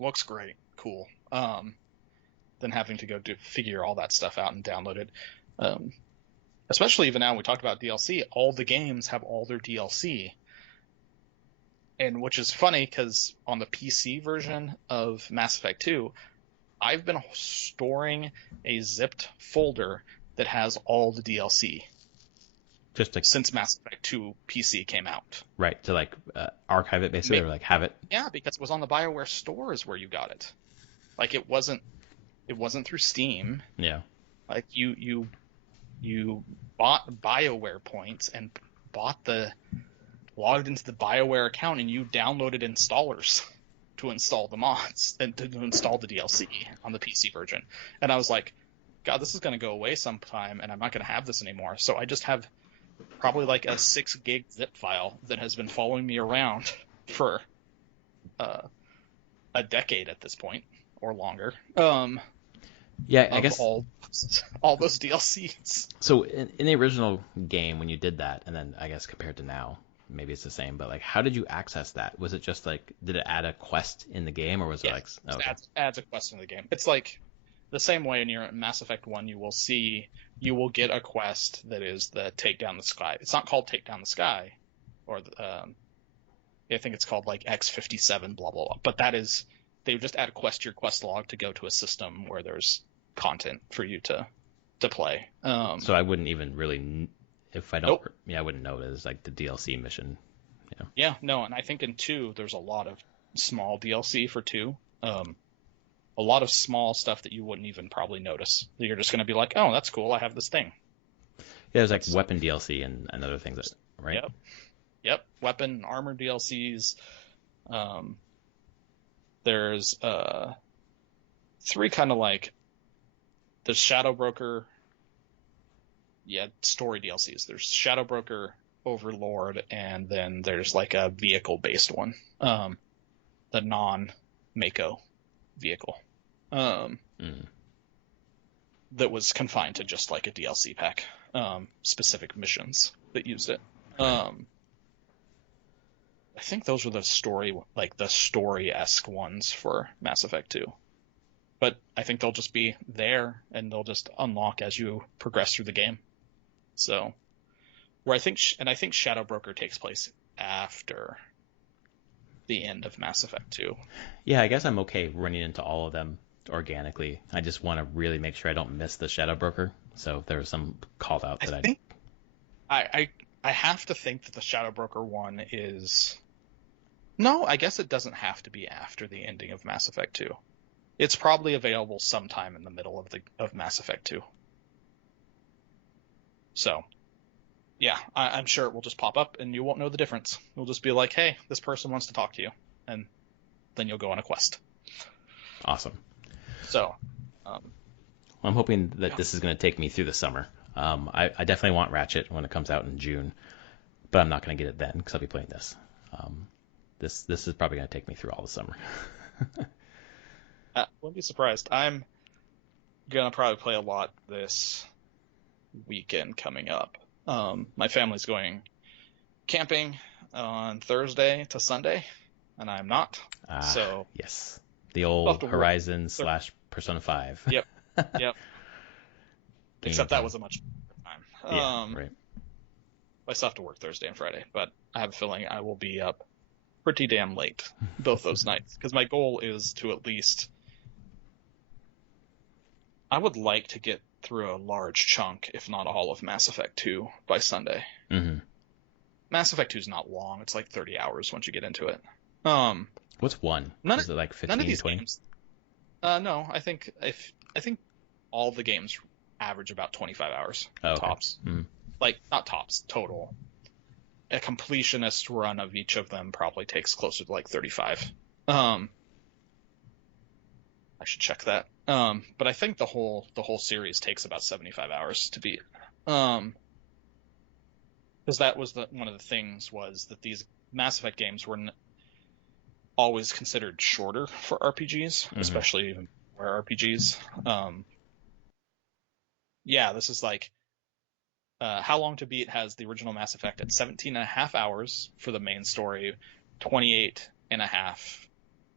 Looks great, cool. Than having to go figure all that stuff out and download it. Especially even now we talked about DLC, all the games have all their DLC. And which is funny because on the PC version of Mass Effect 2, I've been storing a zipped folder that has all the DLC. Since Mass Effect 2 PC came out. Right, to like archive it basically, or like have it. Yeah, because it was on the BioWare stores where you got it. Like it wasn't through Steam. Yeah. Like you bought BioWare points and logged into the BioWare account and you downloaded installers to install the mods and to install the DLC on the PC version. And I was like, God, this is going to go away sometime and I'm not going to have this anymore. So I just have probably like a 6 gig zip file that has been following me around for a decade at this point or longer. Yeah, I guess all those DLCs. So in the original game, when you did that, and then I guess compared to now, maybe it's the same, but like, how did you access that? Was it just like, did it add a quest in the game, or was it like? Oh, okay. Adds a quest in the game. It's like the same way in your Mass Effect 1, you will get a quest that is the Take Down the Sky. It's not called Take Down the Sky, or I think it's called like X57 blah blah blah. But that is, they would just add a quest to your quest log to go to a system where there's content for you to play. So I wouldn't even really, if I don't, I wouldn't know it as like the DLC mission. Yeah, no, and I think in 2 there's a lot of small DLC for 2. A lot of small stuff that you wouldn't even probably notice. You're just going to be like, oh, that's cool, I have this thing. Yeah, there's like weapon DLC and other things, right? Yep. Weapon, armor DLCs. There's 3 kind of like the Shadow Broker. Yeah, story DLCs. There's Shadow Broker, Overlord, and then there's like a vehicle-based one. The non-Mako vehicle. That was confined to just like a DLC pack. Specific missions that used it. I think those were the story-esque ones for Mass Effect 2. But I think they'll just be there, and they'll just unlock as you progress through the game. So, I think Shadow Broker takes place after the end of Mass Effect 2. Yeah, I guess I'm okay running into all of them organically. I just want to really make sure I don't miss the Shadow Broker. So if there was some called out that I have to think that the Shadow Broker one is... No, I guess it doesn't have to be after the ending of Mass Effect 2. It's probably available sometime in the middle of Mass Effect 2. So, yeah, I'm sure it will just pop up and you won't know the difference. You'll just be like, hey, this person wants to talk to you. And then you'll go on a quest. Awesome. So, I'm hoping that this is going to take me through the summer. I definitely want Ratchet when it comes out in June, but I'm not going to get it then because I'll be playing this. This is probably going to take me through all the summer. Wouldn't be surprised. I'm going to probably play a lot this weekend coming up. My family's going camping on Thursday to Sunday, and I'm not. So yes, the old Horizon / Persona 5. Yep. Yep. Except that was a much time. Yeah, right. I still have to work Thursday and Friday, but I have a feeling I will be up pretty damn late both those nights, because my goal is to at least, I would like to get through a large chunk, if not all, of Mass Effect 2 by Sunday. Mm-hmm. Mass Effect 2 is not long. It's like 30 hours once you get into it. What's one? Is it like 15, none of these 20? games. No, I think all the games average about 25 hours tops. Mm-hmm. Like, not tops, total. A completionist run of each of them probably takes closer to like 35. I should check that. But I think the whole series takes about 75 hours to beat. Because that was one of the things, was that these Mass Effect games were always considered shorter for RPGs, especially even for RPGs. Yeah, this is like, How Long to Beat has the original Mass Effect at 17 and a half hours for the main story, 28 and a half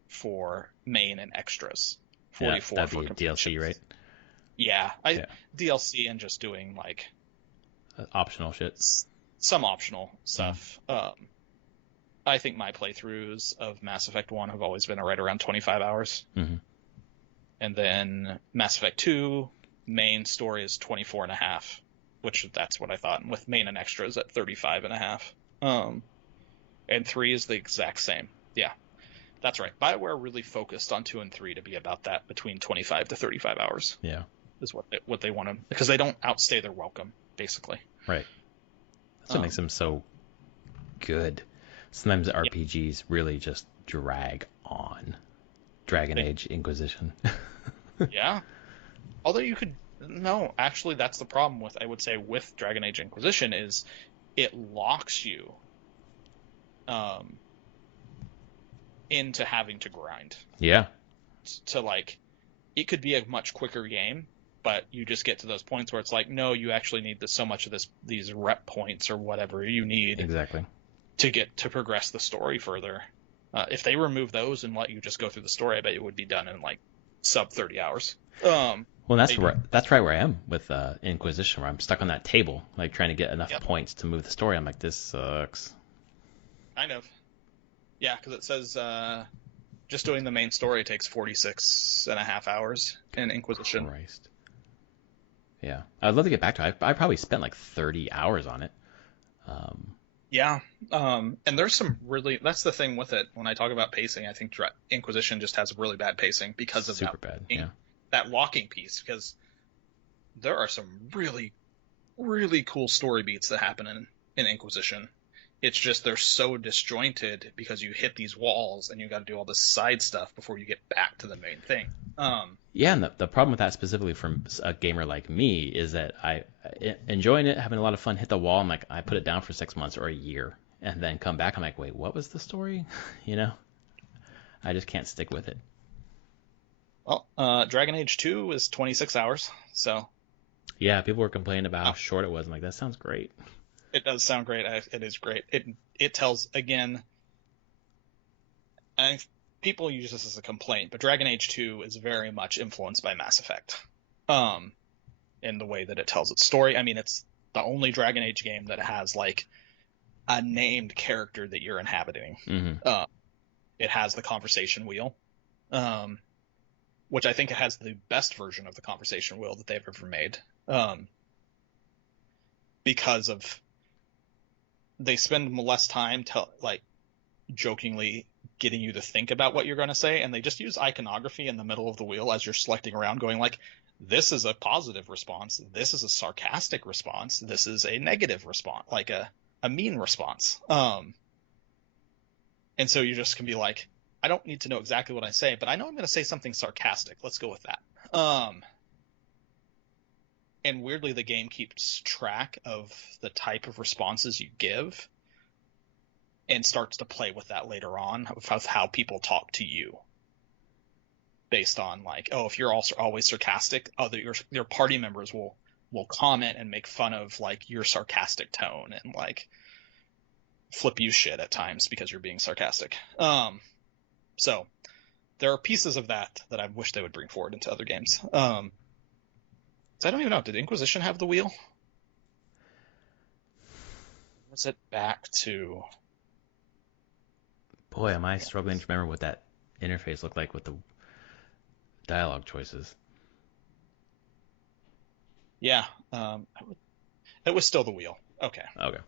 for main and extras, 44 that'd for be DLC, right? Yeah, DLC and just doing like optional shit. Some optional stuff. I think my playthroughs of Mass Effect 1 have always been right around 25 hours. Mm-hmm. And then Mass Effect 2, main story is 24 and a half, which that's what I thought, and with main and extras at 35 and a half. And 3 is the exact same. Yeah, that's right. BioWare really focused on 2 and 3 to be about that, between 25 to 35 hours. Yeah. Is what they want to, because they don't outstay their welcome, basically. Right. That's what makes them so good. Sometimes RPGs really just drag on. Dragon Age Inquisition. Yeah. Although no, actually that's the problem with, I would say, with Dragon Age Inquisition, is it locks you into having to grind. Yeah. To like, it could be a much quicker game, but you just get to those points where it's like, no, you actually need so much of these rep points or whatever you need exactly to progress the story further. If they remove those and let you just go through the story, I bet it would be done in like sub 30 hours. Well, that's right where I am with Inquisition, where I'm stuck on that table, like trying to get enough points to move the story. I'm like, this sucks. Kind of. Yeah, because it says just doing the main story takes 46 and a half hours in Inquisition. Christ. Yeah, I'd love to get back to it. I probably spent like 30 hours on it. Yeah, and there's some really, that's the thing with it. When I talk about pacing, I think Inquisition just has really bad pacing because of that locking piece, because there are some really, really cool story beats that happen in Inquisition. It's just they're so disjointed because you hit these walls and you got to do all this side stuff before you get back to the main thing. Yeah, and the problem with that specifically from a gamer like me is that I enjoying it, having a lot of fun, hit the wall, I'm like, I put it down for 6 months or a year, and then come back, I'm like, wait, what was the story? I just can't stick with it. Well, Dragon Age 2 is 26 hours, so. Yeah, people were complaining about how short it was. I'm like, that sounds great. It does sound great. It is great. It tells, again, people use this as a complaint, but Dragon Age 2 is very much influenced by Mass Effect in the way that it tells its story. I mean, it's the only Dragon Age game that has like a named character that you're inhabiting. Mm-hmm. It has the conversation wheel, which I think it has the best version of the conversation wheel that they've ever made, because of they spend less time like jokingly getting you to think about what you're going to say, and they just use iconography in the middle of the wheel as you're selecting around, going like, this is a positive response, this is a sarcastic response, this is a negative response, like a mean response. And so you just can be like, I don't need to know exactly what I say, but I know I'm going to say something sarcastic. Let's go with that. And weirdly, the game keeps track of the type of responses you give and starts to play with that later on of how people talk to you. Based on like, oh, if you're also always sarcastic, your party members will comment and make fun of like your sarcastic tone and like flip you shit at times because you're being sarcastic. So there are pieces of that I wish they would bring forward into other games. So I don't even know. Did Inquisition have the wheel? Was it back to? Boy, am I struggling to remember what that interface looked like with the dialogue choices. Yeah, it was still the wheel. Okay. Okay.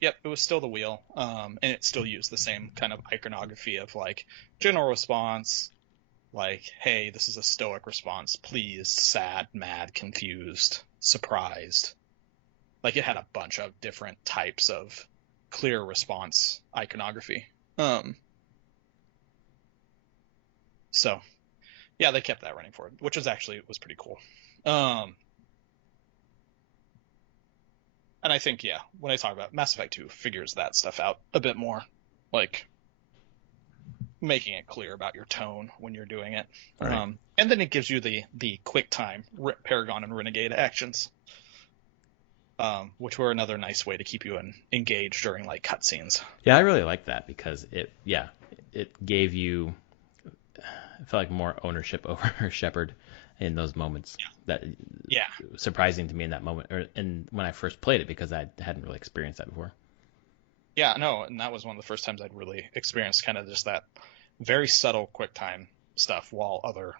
Yep, it was still the wheel, and it still used the same kind of iconography of like general response, like, hey, this is a stoic response, pleased, sad, mad, confused, surprised. Like it had a bunch of different types of clear response iconography. So yeah, they kept that running forward, which was pretty cool. And I think, yeah, when I talk about Mass Effect 2 figures that stuff out a bit more, like making it clear about your tone when you're doing it. Right. And then it gives you the quick time Paragon and Renegade actions, which were another nice way to keep you engaged during like cutscenes. Yeah, I really like that because it gave you, I feel like, more ownership over Shepard in those moments. That surprising to me in that moment, and when I first played it, because I hadn't really experienced that before. Yeah, no, and that was one of the first times I'd really experienced kind of just that very subtle quick time stuff while other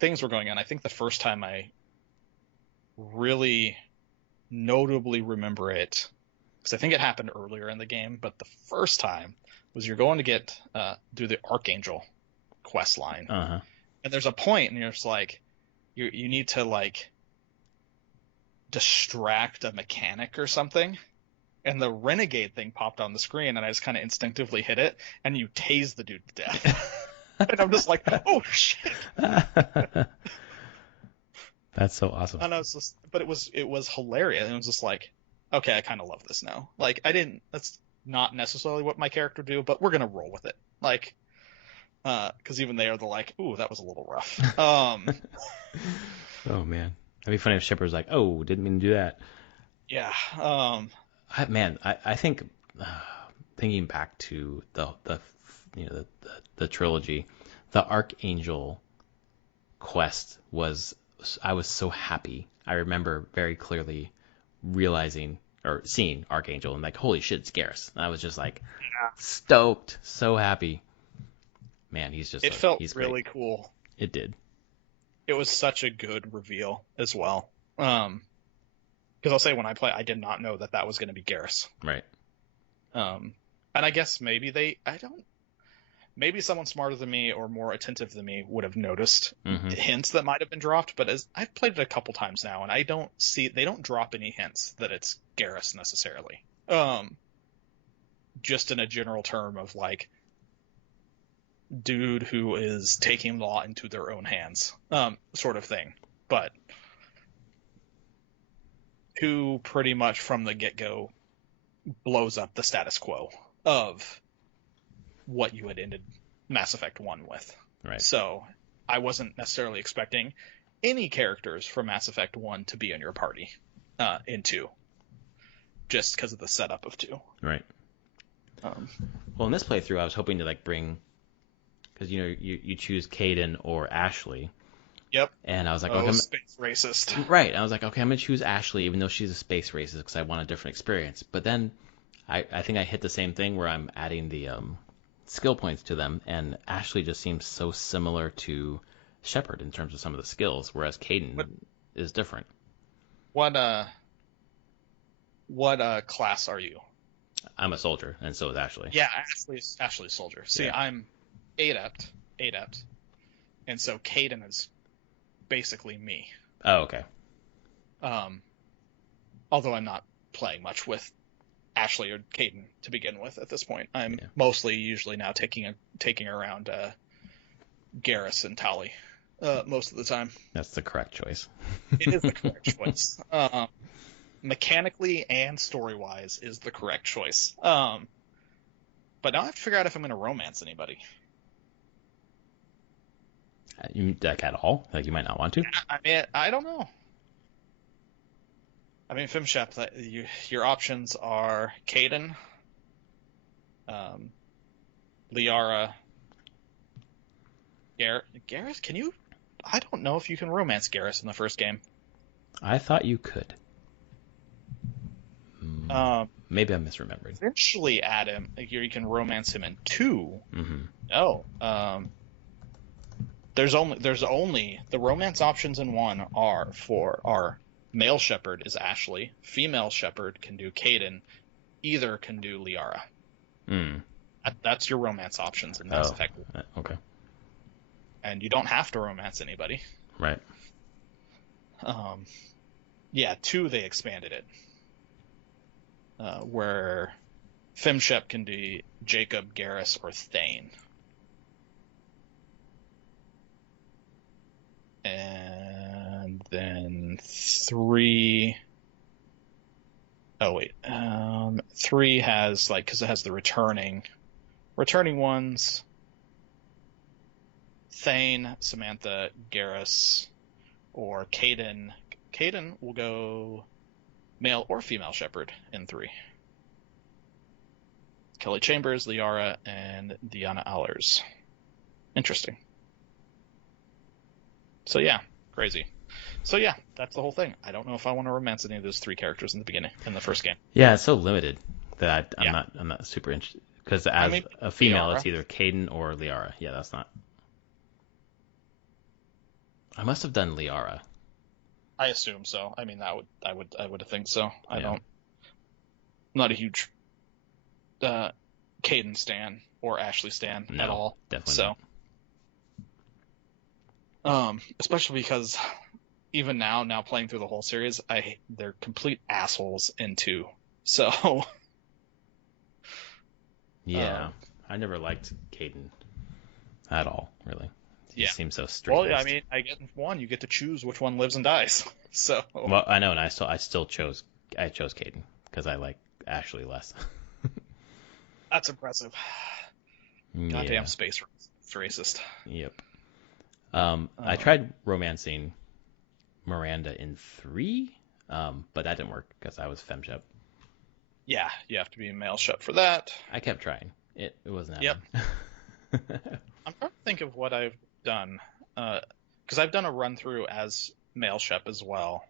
things were going on. I think the first time I really notably remember it, because I think it happened earlier in the game, but the first time was you're going to do the Archangel quest line. Uh-huh. And there's a point and you're just like, you need to like distract a mechanic or something. And the Renegade thing popped on the screen and I just kind of instinctively hit it and you tase the dude to death. And I'm just like, oh shit. That's so awesome. And I was just, but it was hilarious. And it was just like, okay, I kind of love this now. Like that's not necessarily what my character do, but we're going to roll with it. Like, cause even they are like, ooh, that was a little rough. Oh man. That'd be funny if Shepard's like, oh, didn't mean to do that. Yeah. I think thinking back to the trilogy, the Archangel quest I was so happy. I remember very clearly realizing or seeing Archangel and like, holy shit, it's Garrus. And I was just like stoked, so happy. Man, it felt he's really great. cool. It did. It was such a good reveal as well. Because I'll say when I play, I did not know that was going to be Garrus. Right. And I guess maybe maybe someone smarter than me or more attentive than me would have noticed hints that might have been dropped. But as I've played it a couple times now, and they don't drop any hints that it's Garrus necessarily. Just in a general term of like, dude who is taking law into their own hands, sort of thing. But who pretty much from the get-go blows up the status quo of what you had ended Mass Effect 1 with. Right. So I wasn't necessarily expecting any characters from Mass Effect 1 to be in your party in 2, just because of the setup of 2. Right. Well, in this playthrough, I was hoping to like bring, because you choose Kaidan or Ashley. Yep. And I was like, okay, space racist. Right. I was like, okay, I'm gonna choose Ashley, even though she's a space racist, because I want a different experience. But then, I think I hit the same thing where I'm adding the skill points to them, and Ashley just seems so similar to Shepard in terms of some of the skills, whereas Kaidan is different. What class are you? I'm a soldier, and so is Ashley. Yeah, Ashley's soldier. See, yeah. I'm adept, and so Kaidan is basically me. Oh, okay. Although I'm not playing much with Ashley or Kaidan to begin with at this point. I'm mostly usually now taking around Garrus and Tali most of the time. That's the correct choice. It is the correct choice. Mechanically and story-wise is the correct choice. But now I have to figure out if I'm going to romance anybody. Like at all? Like you might not want to? I mean, I don't know. I mean, Fimshep, your options are Kaidan, Liara, Garrus, can you? I don't know if you can romance Garrus in the first game. I thought you could. Maybe I'm misremembering. Eventually add him. Like, you can romance him in 2. Mm-hmm. No. There's only the romance options in 1 are male shepherd is Ashley, female shepherd can do Caden, either can do Liara. Mm. That's your romance options in Mass Effect. Okay. And you don't have to romance anybody. Right. Yeah, 2 they expanded it. Where FemShep can be Jacob, Garrus, or Thane. And then 3... Oh, wait. 3 has, like, because it has the returning ones. Thane, Samantha, Garrus, or Caden. Caden will go male or female shepherd in 3. Kelly Chambers, Liara, and Deanna Allers. Interesting. So yeah, crazy. So yeah, that's the whole thing. I don't know if I want to romance any of those 3 characters in the first game. Yeah, it's so limited that I'm not super interested. Because as a female, Liara. It's either Caden or Liara. Yeah, that's not. I must have done Liara. I assume so. I mean, I would think so. I'm not a huge Caden stan or Ashley stan at all. Definitely not. Especially because even now playing through the whole series, they're complete assholes in 2. So yeah, I never liked Caden at all, really. He seems so straight. Well, I mean, I get in 1, you get to choose which one lives and dies. So well, I know, and I still chose Caden because I like Ashley less. That's impressive. Goddamn space racist. Yep. I tried romancing Miranda in 3, but that didn't work because I was FemShep. Yeah, you have to be a male shep for that. I kept trying. It wasn't happening. Yep. I'm trying to think of what I've done, because I've done a run through as male shep as well.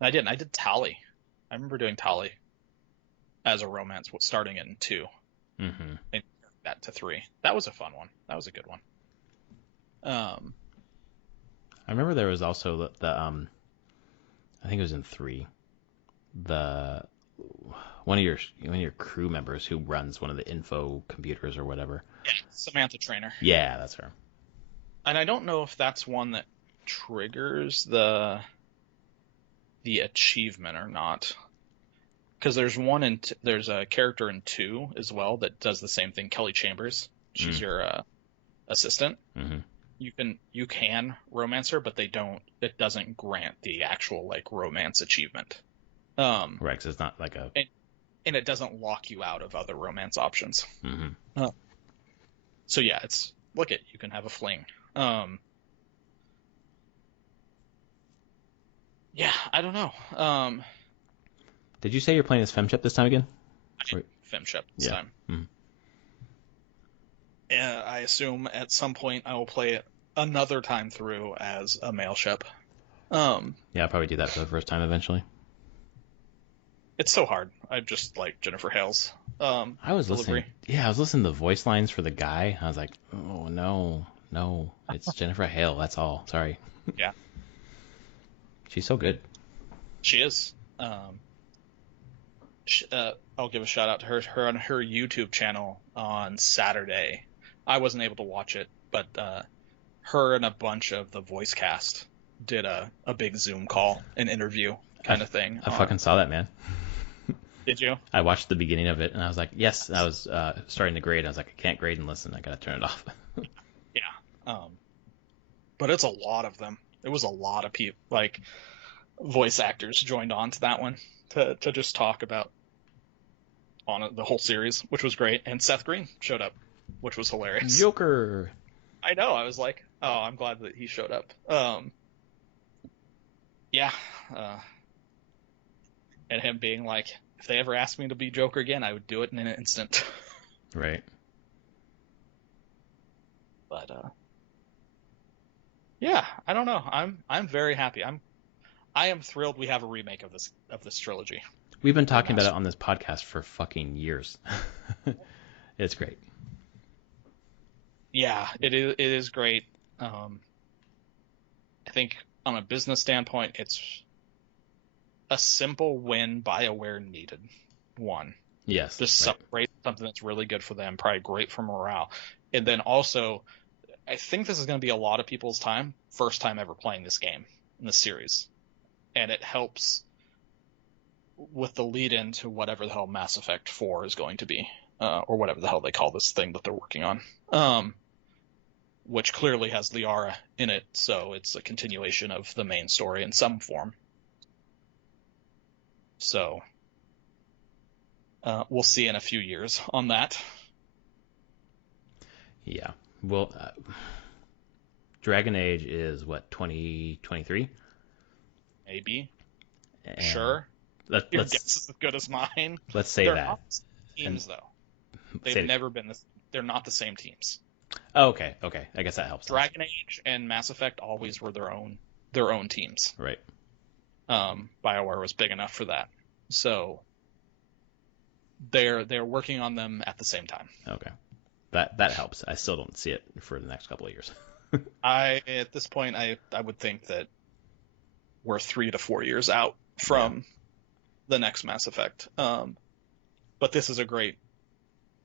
And I did Tali. I remember doing Tali as a romance, starting in 2. Mm-hmm. And that to 3. That was a fun one. That was a good one. I remember there was also the I think it was in 3. One of your crew members who runs one of the info computers or whatever. Yeah, Samantha Trainer. Yeah, that's her. And I don't know if that's one that triggers the achievement or not. Because there's a character in 2 as well that does the same thing. Kelly Chambers. She's your assistant. Mm-hmm. You can romance her, but it doesn't grant the actual like romance achievement. Right, because it's not like a. And it doesn't lock you out of other romance options. Mm-hmm. So yeah, you can have a fling. Yeah, I don't know. Did you say you're playing as FemShep this time again? FemShep this time. Mm-hmm. I assume at some point I will play it another time through as a male shep. Yeah, I'll probably do that for the first time eventually. It's so hard. I just like Jennifer Hale's. I was listening. Yeah, I was listening to the voice lines for the guy. I was like, oh no, it's Jennifer Hale. That's all. Sorry. Yeah. She's so good. She is. I'll give a shout out to her on her YouTube channel on Saturday. I wasn't able to watch it, but her and a bunch of the voice cast did a big Zoom call, an interview kind of thing. I fucking saw that, man. Did you? I watched the beginning of it, and I was like, yes. I was starting to grade. I was like, I can't grade and listen. I gotta turn it off. Yeah. But it's a lot of them. It was a lot of people, like voice actors, joined on to that one to just talk about the whole series, which was great. And Seth Green showed up, which was hilarious. Joker. I know. I was like, oh, I'm glad that he showed up. Yeah. And him being like, if they ever asked me to be Joker again, I would do it in an instant. Right. But Yeah, I don't know. I'm very happy. I am thrilled we have a remake of this trilogy. We've been talking about Remaster. it on this podcast for fucking years. It's great. Yeah, it is great. Um, I think on a business standpoint, it's a simple win BioWare needed. One. Yes, Just right. celebrate something that's really good for them, probably great for morale. And then also, I think this is going to be a lot of people's first time ever playing this game in the series. And it helps with the lead into whatever the hell Mass Effect 4 is going to be, or whatever the hell they call this thing that they're working on. Which clearly has Liara in it, so it's a continuation of the main story in some form. So we'll see in a few years on that. Yeah. Well, Dragon Age is what, 2023? Maybe. And Sure. Your let's guess is as good as mine. let's say They're that. not the same teams, though. They've Say, never been they're not the same teams. oh, okay, okay. I guess that helps. Dragon Age and Mass Effect always were their own teams. Right. BioWare was big enough for that. So they're working on them at the same time. Okay. That helps. I still don't see it for the next couple of years. At this point, I would think that we're 3 to 4 years out from the next Mass Effect. But this is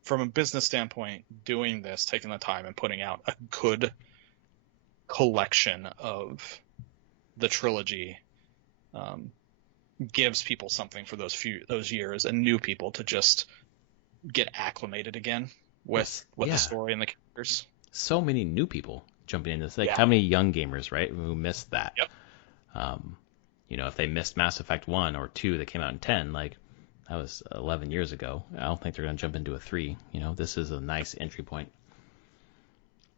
from a business standpoint, doing this, taking the time and putting out a good collection of the trilogy, gives people something for those years, and new people to just get acclimated again with the story and the characters. So many new people jumping into this. Like, Yeah. how many young gamers, right, who missed that? Yep. If they missed Mass Effect 1 or 2 that came out in 10, like, that was 11 years ago. I don't think they're going to jump into a 3. This is a nice entry point.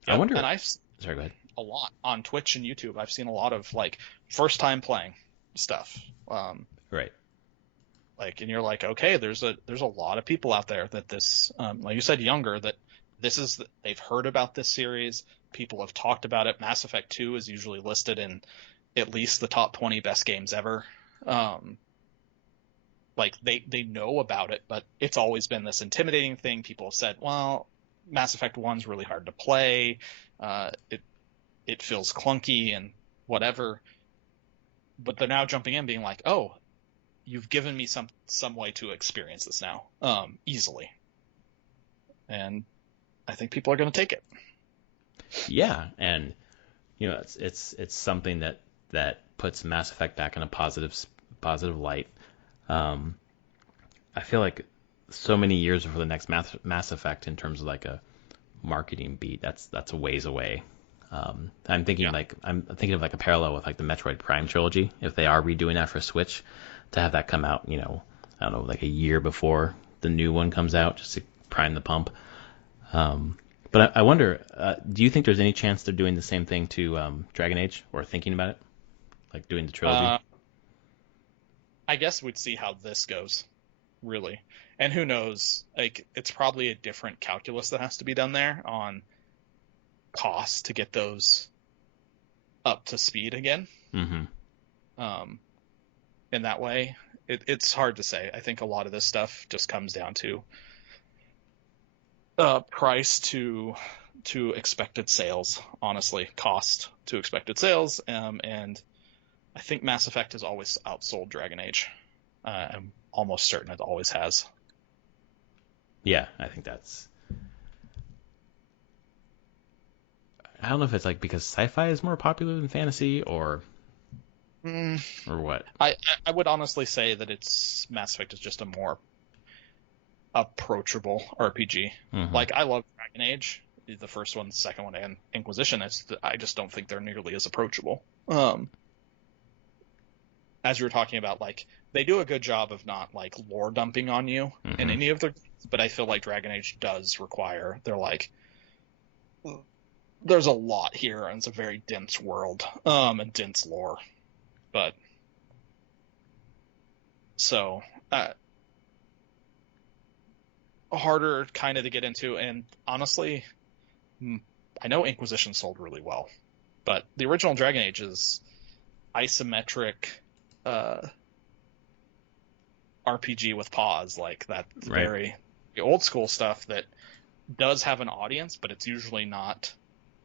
Yep. I wonder. And Sorry, go ahead. a lot on Twitch and YouTube. I've seen a lot of first time playing stuff. Right. And you're like, okay, there's a lot of people out there that this, like you said, younger, that they've heard about this series. People have talked about it. Mass Effect 2 is usually listed in at least the top 20 best games ever. They know about it, but it's always been this intimidating thing. People have said, well, Mass Effect 1's really hard to play. It feels clunky and whatever. But they're now jumping in being like, oh, you've given me some way to experience this now, easily. And I think people are going to take it. Yeah, and it's something that puts Mass Effect back in a positive light. I feel like so many years before the next Mass Effect, in terms of like a marketing beat, that's a ways away. I'm thinking of like a parallel with like the Metroid Prime trilogy. If they are redoing that for Switch, to have that come out, I don't know, like a year before the new one comes out, just to prime the pump. But I wonder, do you think there's any chance they're doing the same thing to Dragon Age, or thinking about it, like doing the trilogy? I guess we'd see how this goes, really. And who knows? It's probably a different calculus that has to be done there on cost to get those up to speed again. Mm-hmm. In that way, it's hard to say. I think a lot of this stuff just comes down to price to expected sales, honestly, cost to expected sales, and I think Mass Effect has always outsold Dragon Age. I'm almost certain it always has. Yeah, I think that's. I don't know if it's like because sci-fi is more popular than fantasy, or what. I would honestly say that Mass Effect is just a more approachable RPG. Mm-hmm. Like, I love Dragon Age, the first one, the second one, and Inquisition. I just don't think they're nearly as approachable. As you were talking about, like, they do a good job of not like lore dumping on you in any of their games, but I feel like Dragon Age does require. They're like, there's a lot here, and it's a very dense world, and dense lore. But so harder kind of to get into, and honestly, I know Inquisition sold really well. But the original Dragon Age is isometric RPG with pause, like that Right. very old school stuff that does have an audience, but it's usually not.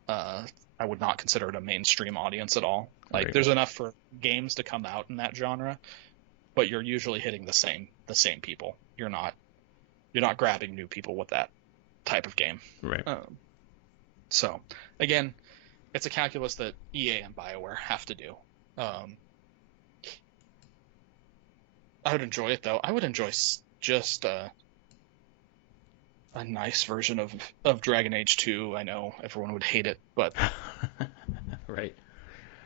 I would not consider it a mainstream audience at all. Like, Right. there's enough for games to come out in that genre, but you're usually hitting the same people. You're not grabbing new people with that type of game. Right. So again, it's a calculus that EA and BioWare have to do. I would enjoy it though. I would enjoy just a nice version of Dragon Age 2. I know everyone would hate it, but Right.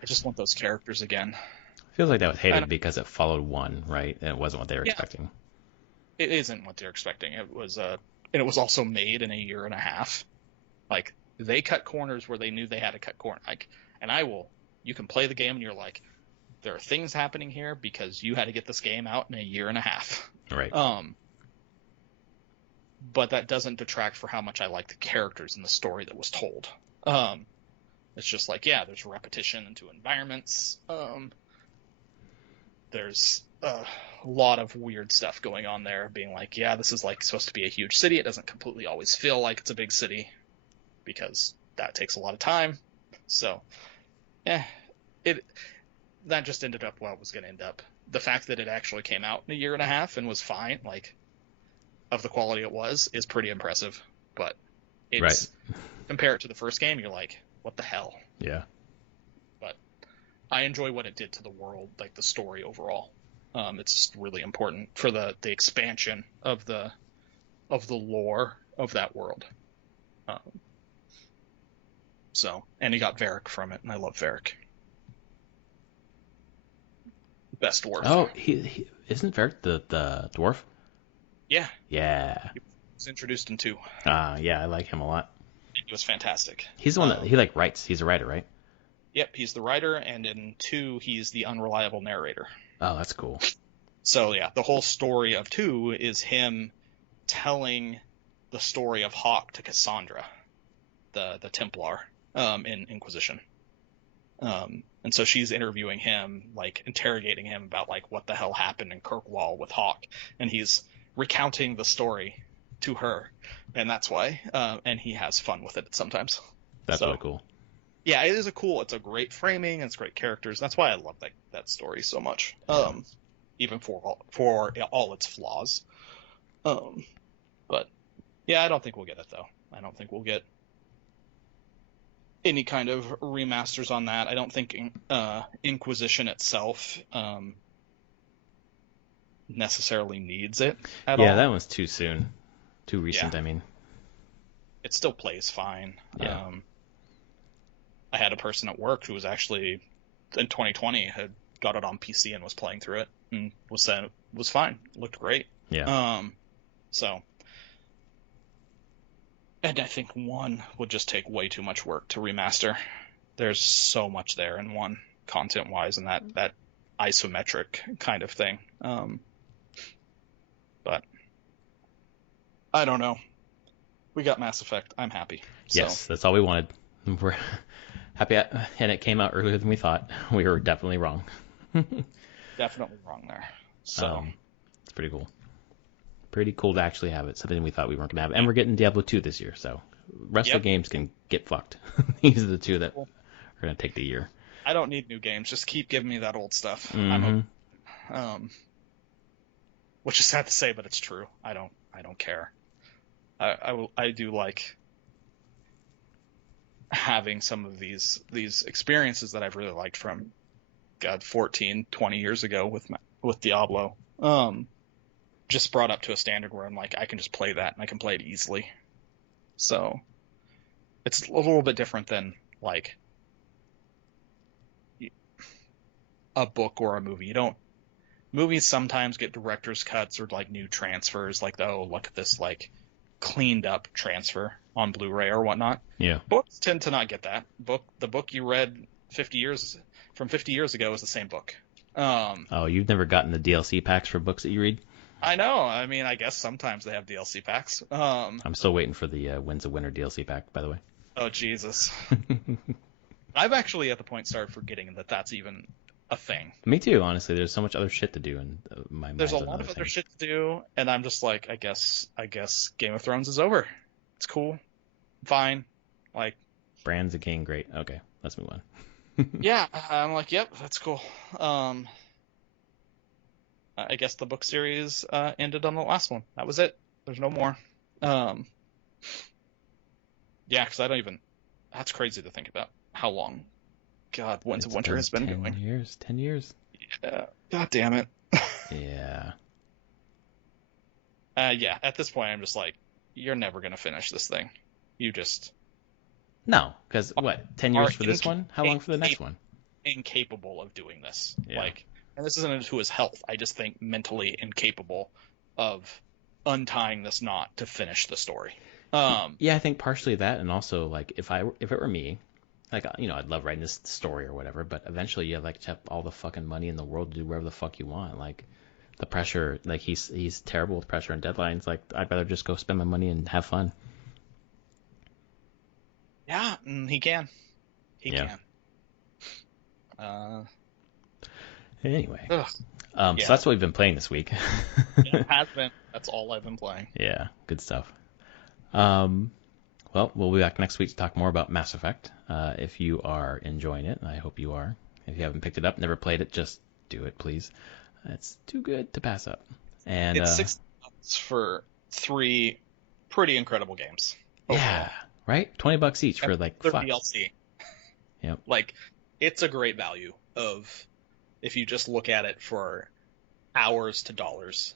I just want those characters again. Feels like that was hated because it followed 1, right? And it wasn't what they were Yeah. expecting. It isn't what they're expecting. It was and it was also made in a year and a half. Like, they cut corners where they knew they had to cut corners. Like, and you can play the game and you're like, there are things happening here because you had to get this game out in a year and a half. Right. But that doesn't detract for how much I like the characters and the story that was told. It's just like, yeah, there's repetition into environments. There's a lot of weird stuff going on there, being like, yeah, this is like supposed to be a huge city. It doesn't completely always feel like it's a big city because that takes a lot of time. So, that just ended up what it was going to end up. The fact that it actually came out in a year and a half and was fine, like, of the quality it was, is pretty impressive. But it's compare it to the first game, you're like, what the hell? Yeah. But I enjoy what it did to the world, like the story overall. It's just really important for the expansion of the lore of that world. And he got Varric from it, and I love Varric. Best dwarf. Oh, he isn't Varric the dwarf? Yeah. Yeah. He was introduced in 2. Yeah, I like him a lot. He was fantastic. He's the one that he writes. He's a writer, right? Yep, he's the writer, and in 2, he's the unreliable narrator. Oh, that's cool. So yeah, the whole story of 2 is him telling the story of Hawk to Cassandra, the Templar, in Inquisition. And so she's interviewing him, like interrogating him about like what the hell happened in Kirkwall with Hawk, and he's recounting the story to her, and that's why. And he has fun with it sometimes. That's really cool. Yeah, it's a great framing, and it's great characters. That's why I love that story so much. Even for all its flaws. But yeah, I don't think we'll get it though. I don't think we'll get any kind of remasters on that. I don't think Inquisition itself necessarily needs it at all. Yeah, that one's too soon. Too recent, Yeah. I mean. It still plays fine. Yeah. I had a person at work who was actually, in 2020, had got it on PC and was playing through it, and was saying it was fine. It looked great. Yeah. And I think 1 would just take way too much work to remaster. There's so much there in 1, content-wise, and that isometric kind of thing. But I don't know. We got Mass Effect. I'm happy. Yes, that's all we wanted. We're happy, and it came out earlier than we thought. We were definitely wrong. Definitely wrong there. So it's pretty cool. Pretty cool to actually have it. Something we thought we weren't going to have. And we're getting Diablo 2 this year, so rest of the games can get fucked. These are the 2 that are going to take the year. I don't need new games. Just keep giving me that old stuff. Mm-hmm. Which is sad to say, but it's true. I don't care. I do like having some of these experiences that I've really liked from 14, 20 years ago with Diablo. Just brought up to a standard where I'm like, I can just play that and I can play it easily. So it's a little bit different than like a book or a movie. Movies sometimes get director's cuts or like new transfers, like, oh, look at this like cleaned up transfer on Blu-ray or whatnot. Yeah. Books tend to not get that. The book you read 50 years ago is the same book. Oh, you've never gotten the DLC packs for books that you read? I know. I mean, I guess sometimes they have DLC packs. I'm still waiting for the When's the Winner DLC pack, by the way. Oh, Jesus. I've actually at the point started forgetting that that's even a thing. Me too, honestly. There's so much other shit to do, and my There's mind's a on lot other of other things. shit to do, and I'm just like, I guess Game of Thrones is over. It's cool, fine. Like, Brand's a king, great. Okay, let's move on. yeah, I'm like, yep, that's cool. I guess the book series ended on the last one. That was it. There's no more. Um, yeah, because I don't even. That's crazy to think about how long. God, Winds of It's Winter been has been 10 going. years. 10 years. God damn it. Yeah. Yeah, at this point, I'm just like, you're never gonna finish this thing. You just No, because what? 10 are years for this one? How long for the next one? incapable of doing this. Yeah. Like, and this isn't to his health. I just think mentally incapable of untying this knot to finish the story. Yeah, I think partially that, and also like if it were me, like I'd love writing this story or whatever, but eventually you have like to have all the fucking money in the world to do whatever the fuck you want. Like the pressure, like he's terrible with pressure and deadlines. Like I'd rather just go spend my money and have fun. Yeah, he can. He Yeah. can. Anyway, Ugh, so yeah. that's what we've been playing this week. It has been. That's all I've been playing. Yeah, good stuff. Well, we'll be back next week to talk more about Mass Effect. If you are enjoying it, and I hope you are. If you haven't picked it up, never played it, just do it, please. It's too good to pass up. And It's $6 for 3 pretty incredible games. yeah, right? $20 each for like their fuck. DLC. Yep. Like, it's a great value of if you just look at it for hours to dollars.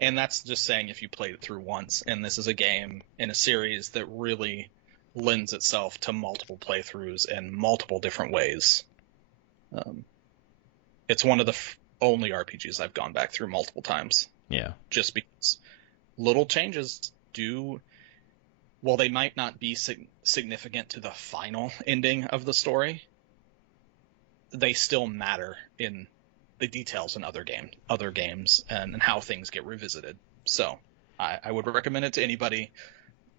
And that's just saying if you played it through once. And this is a game in a series that really lends itself to multiple playthroughs in multiple different ways. It's one of the only RPGs I've gone back through multiple times. Yeah. Just because little changes do, while they might not be significant to the final ending of the story, they still matter in the details in other games and how things get revisited. So I would recommend it to anybody.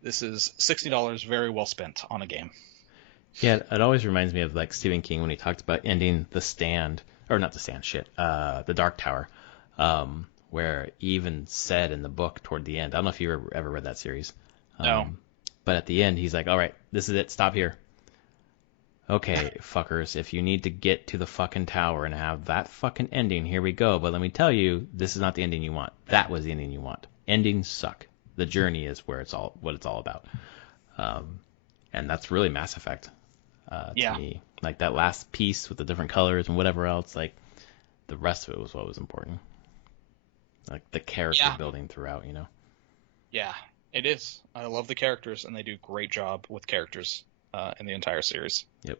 This is $60 very well spent on a game. Yeah, it always reminds me of like Stephen King when he talked about ending The Stand, or not The Stand, The Dark Tower, where he even said in the book toward the end, I don't know if you ever read that series. No. But at the end, he's like, all right, this is it, stop here. Okay, fuckers, if you need to get to the fucking tower and have that fucking ending, here we go. But let me tell you, this is not the ending you want. That was the ending you want. Endings suck. The journey is what it's all about. And that's really Mass Effect to me. Like that last piece with the different colors and whatever else, like the rest of it was what was important. Like the character building throughout, Yeah, it is. I love the characters, and they do a great job with characters in the entire series. Yep.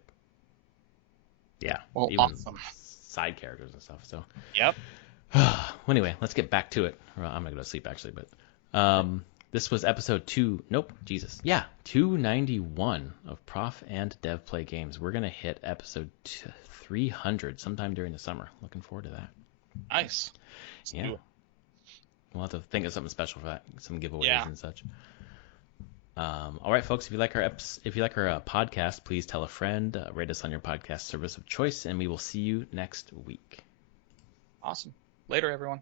Yeah. Well, even awesome. Side characters and stuff. So. Yep. Anyway, let's get back to it. Well, I'm gonna go to sleep actually, but this was episode 291 of Prof and Dev Play Games. We're gonna hit episode 300 sometime during the summer. Looking forward to that. Nice. Yeah. We'll have to think of something special for that, some giveaways and such. All right, folks. If you like our podcast, please tell a friend. Rate us on your podcast service of choice, and we will see you next week. Awesome. Later, everyone.